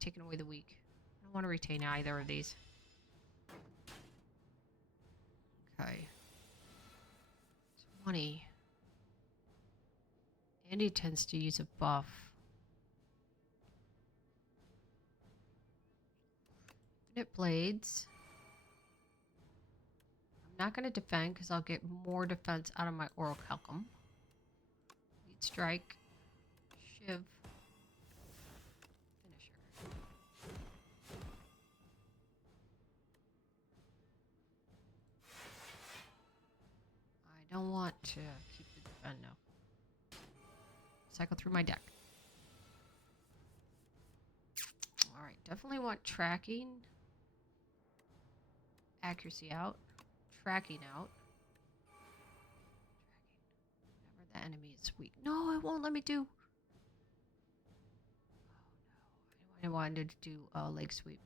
taking away the weak. I don't want to retain either of these. Okay. 20. Andy tends to use a buff. Infinite Blades. I'm not going to defend because I'll get more defense out of my Orichalcum. Lead Strike. Shiv. Finisher. I don't want to keep the defend now. Cycle through my deck. Alright, definitely want tracking. Accuracy out. Tracking out. Tracking. Whenever the enemy is weak. No, it won't let me do. Oh no. I wanted to do a leg sweep.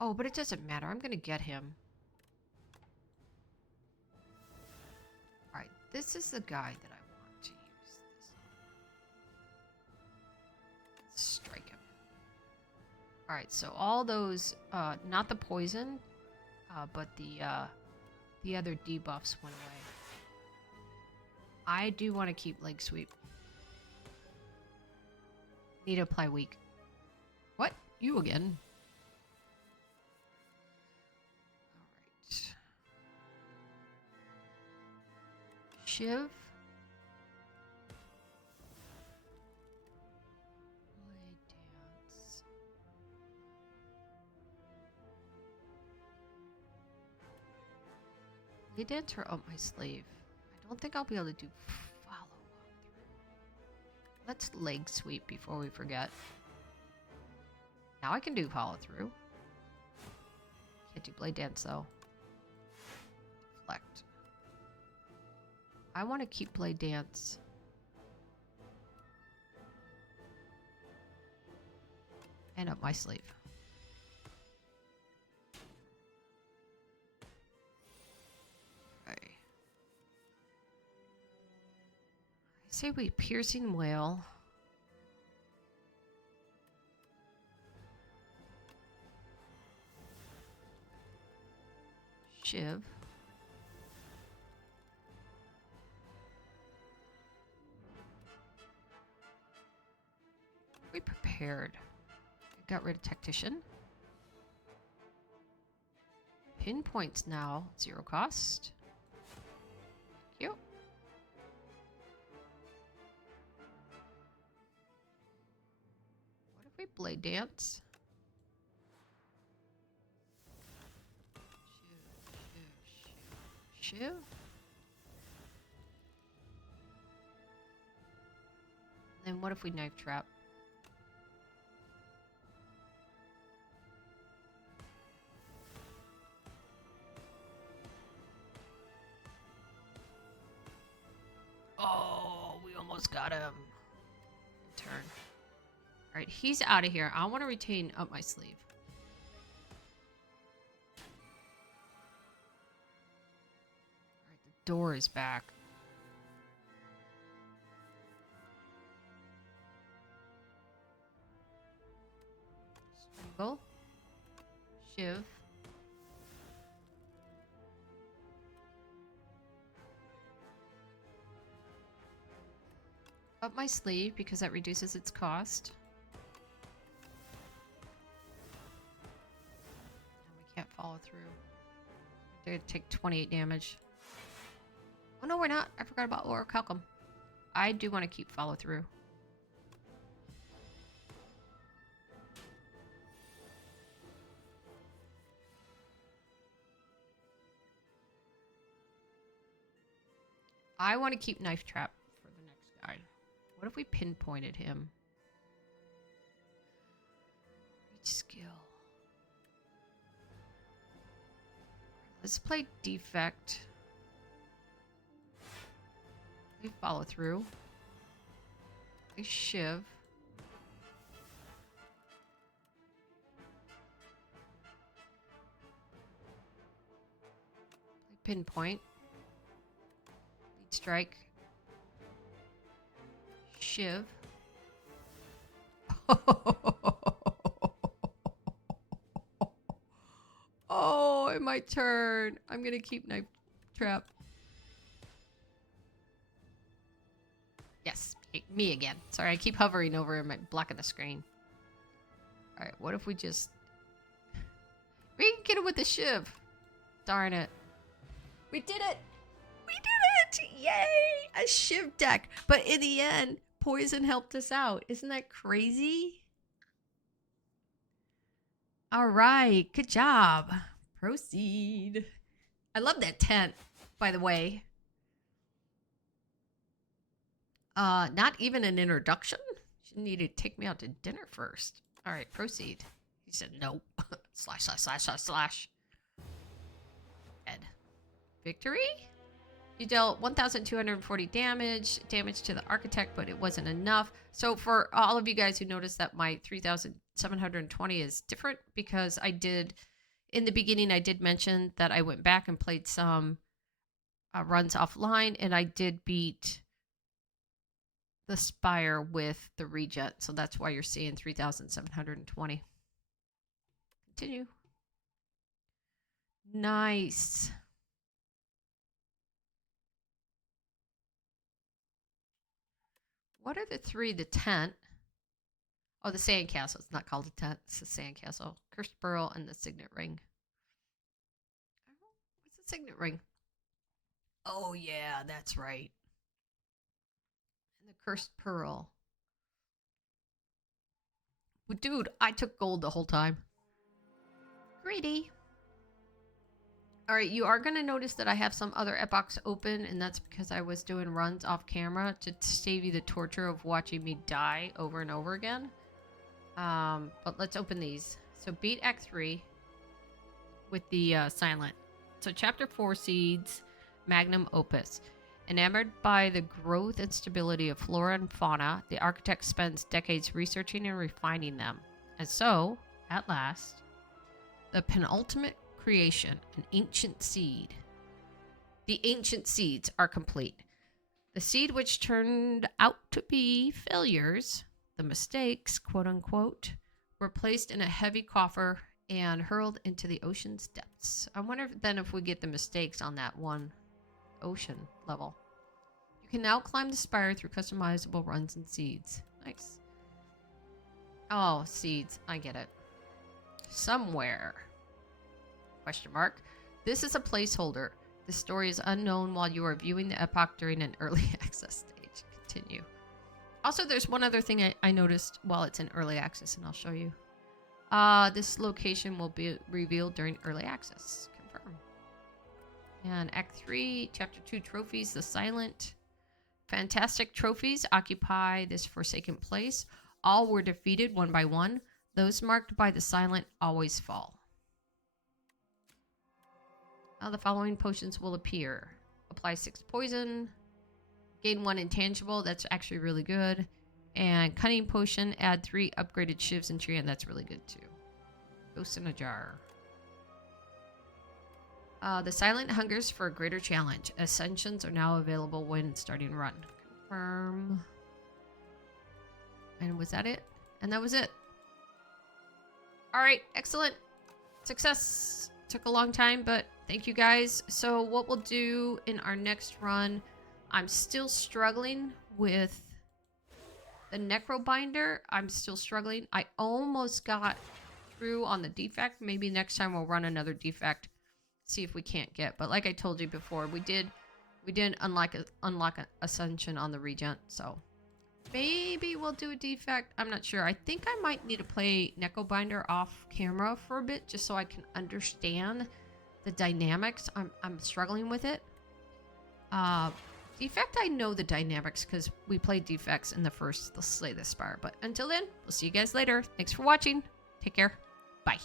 Oh, but it doesn't matter. I'm going to get him. Alright, this is the guy that I want to use this on. Let's strike him. Alright, so all those, not the poison, but the other debuffs went away. I do want to keep leg sweep. Need to apply weak. What? You again? Alright. Shiv. Blade Dance. Blade Dance or Up My Sleeve? I don't think I'll be able to do follow up through. Let's leg sweep before we forget. Now I can do follow through. Can't do Blade Dance though. Deflect. I want to keep Blade Dance. And Up My Sleeve. Okay. I say we Piercing Wail. Shiv. We prepared. Got rid of Tactician. Pinpoints now. 0 cost. Thank you. What if we Blade Dance? Shiv. Then what if we Knife Trap? Oh, we almost got him. Turn. Alright, he's out of here. I want to retain Up My Sleeve. Alright, the door is back. Strangle. Shiv. Up My Sleeve because that reduces its cost. And we can't follow through. They're gonna take 28 damage. Oh no, we're not. I forgot about Orichalcum. I do want to keep follow through. I want to keep Knife Trap for the next guy. What if we pinpointed him? Reach skill. Let's play Defect. We follow through. Play Shiv. Play Pinpoint. Lead Strike. Shiv. Oh, it might turn. I'm gonna keep knife trap. Yes, me again. Sorry, I keep hovering over him, blocking the screen. All right, what if we just... We can get him with the shiv. Darn it. We did it! We did it! Yay! A shiv deck. But in the end, poison helped us out. Isn't that crazy? All right, good job. Proceed. I love that tent, by the way. Not even an introduction? She needed to take me out to dinner first. All right, proceed. He said no. Slash, slash, slash, slash, slash. Ed. Victory? You dealt 1,240 damage to the architect, but it wasn't enough. So for all of you guys who noticed that my 3,720 is different, because I did, in the beginning, I did mention that I went back and played some runs offline, and I did beat the Spire with the Regent. So that's why you're seeing 3,720. Continue. Nice. What are the three? The tent. Oh, the sandcastle. It's not called a tent. It's a sandcastle. Cursed Pearl and the Signet Ring. What's the Signet Ring? Oh, yeah, that's right. And the Cursed Pearl. But dude, I took gold the whole time. Greedy. All right, you are going to notice that I have some other epochs open, and that's because I was doing runs off camera to save you the torture of watching me die over and over again. But let's open these. So beat Act 3 with the Silent. So Chapter 4 Seeds, Magnum Opus. Enamored by the growth and stability of flora and fauna, the architect spends decades researching and refining them. And so, at last, the penultimate creation, an ancient seed. The ancient seeds are complete. The seed which turned out to be failures, the mistakes, quote unquote, were placed in a heavy coffer and hurled into the ocean's depths. I wonder if we get the mistakes on that one ocean level. You can now climb the spire through customizable runs and seeds. Nice. Oh, seeds. I get it. Somewhere. Question mark. This is a placeholder. The story is unknown while you are viewing the epoch during an early access stage. Continue. Also, there's one other thing I noticed while it's in early access, and I'll show you. This location will be revealed during early access. Confirm. And Act 3, Chapter 2 Trophies, the Silent. Fantastic trophies occupy this forsaken place. All were defeated one by one. Those marked by the Silent always fall. The following potions will appear. Apply 6 poison. Gain 1 intangible. That's actually really good. And Cunning Potion. Add 3 upgraded shivs and Treant. That's really good too. Ghost in a jar. The Silent hungers for a greater challenge. Ascensions are now available when starting run. Confirm. And was that it? And that was it. Alright, excellent. Success. Took a long time, but thank you guys. So what we'll do in our next run, I'm still struggling with the Necrobinder. I'm still struggling. I almost got through on the defect. Maybe next time we'll run another defect. See if we can't get. But like I told you before, we didn't unlock an Ascension on the Regent, so maybe we'll do a defect. I'm not sure. I think I might need to play Necrobinder off camera for a bit just so I can understand the dynamics. I'm struggling with it. Defect, I know the dynamics because we played defects in the first Slay the Spire. But until then, we'll see you guys later. Thanks for watching. Take care. Bye.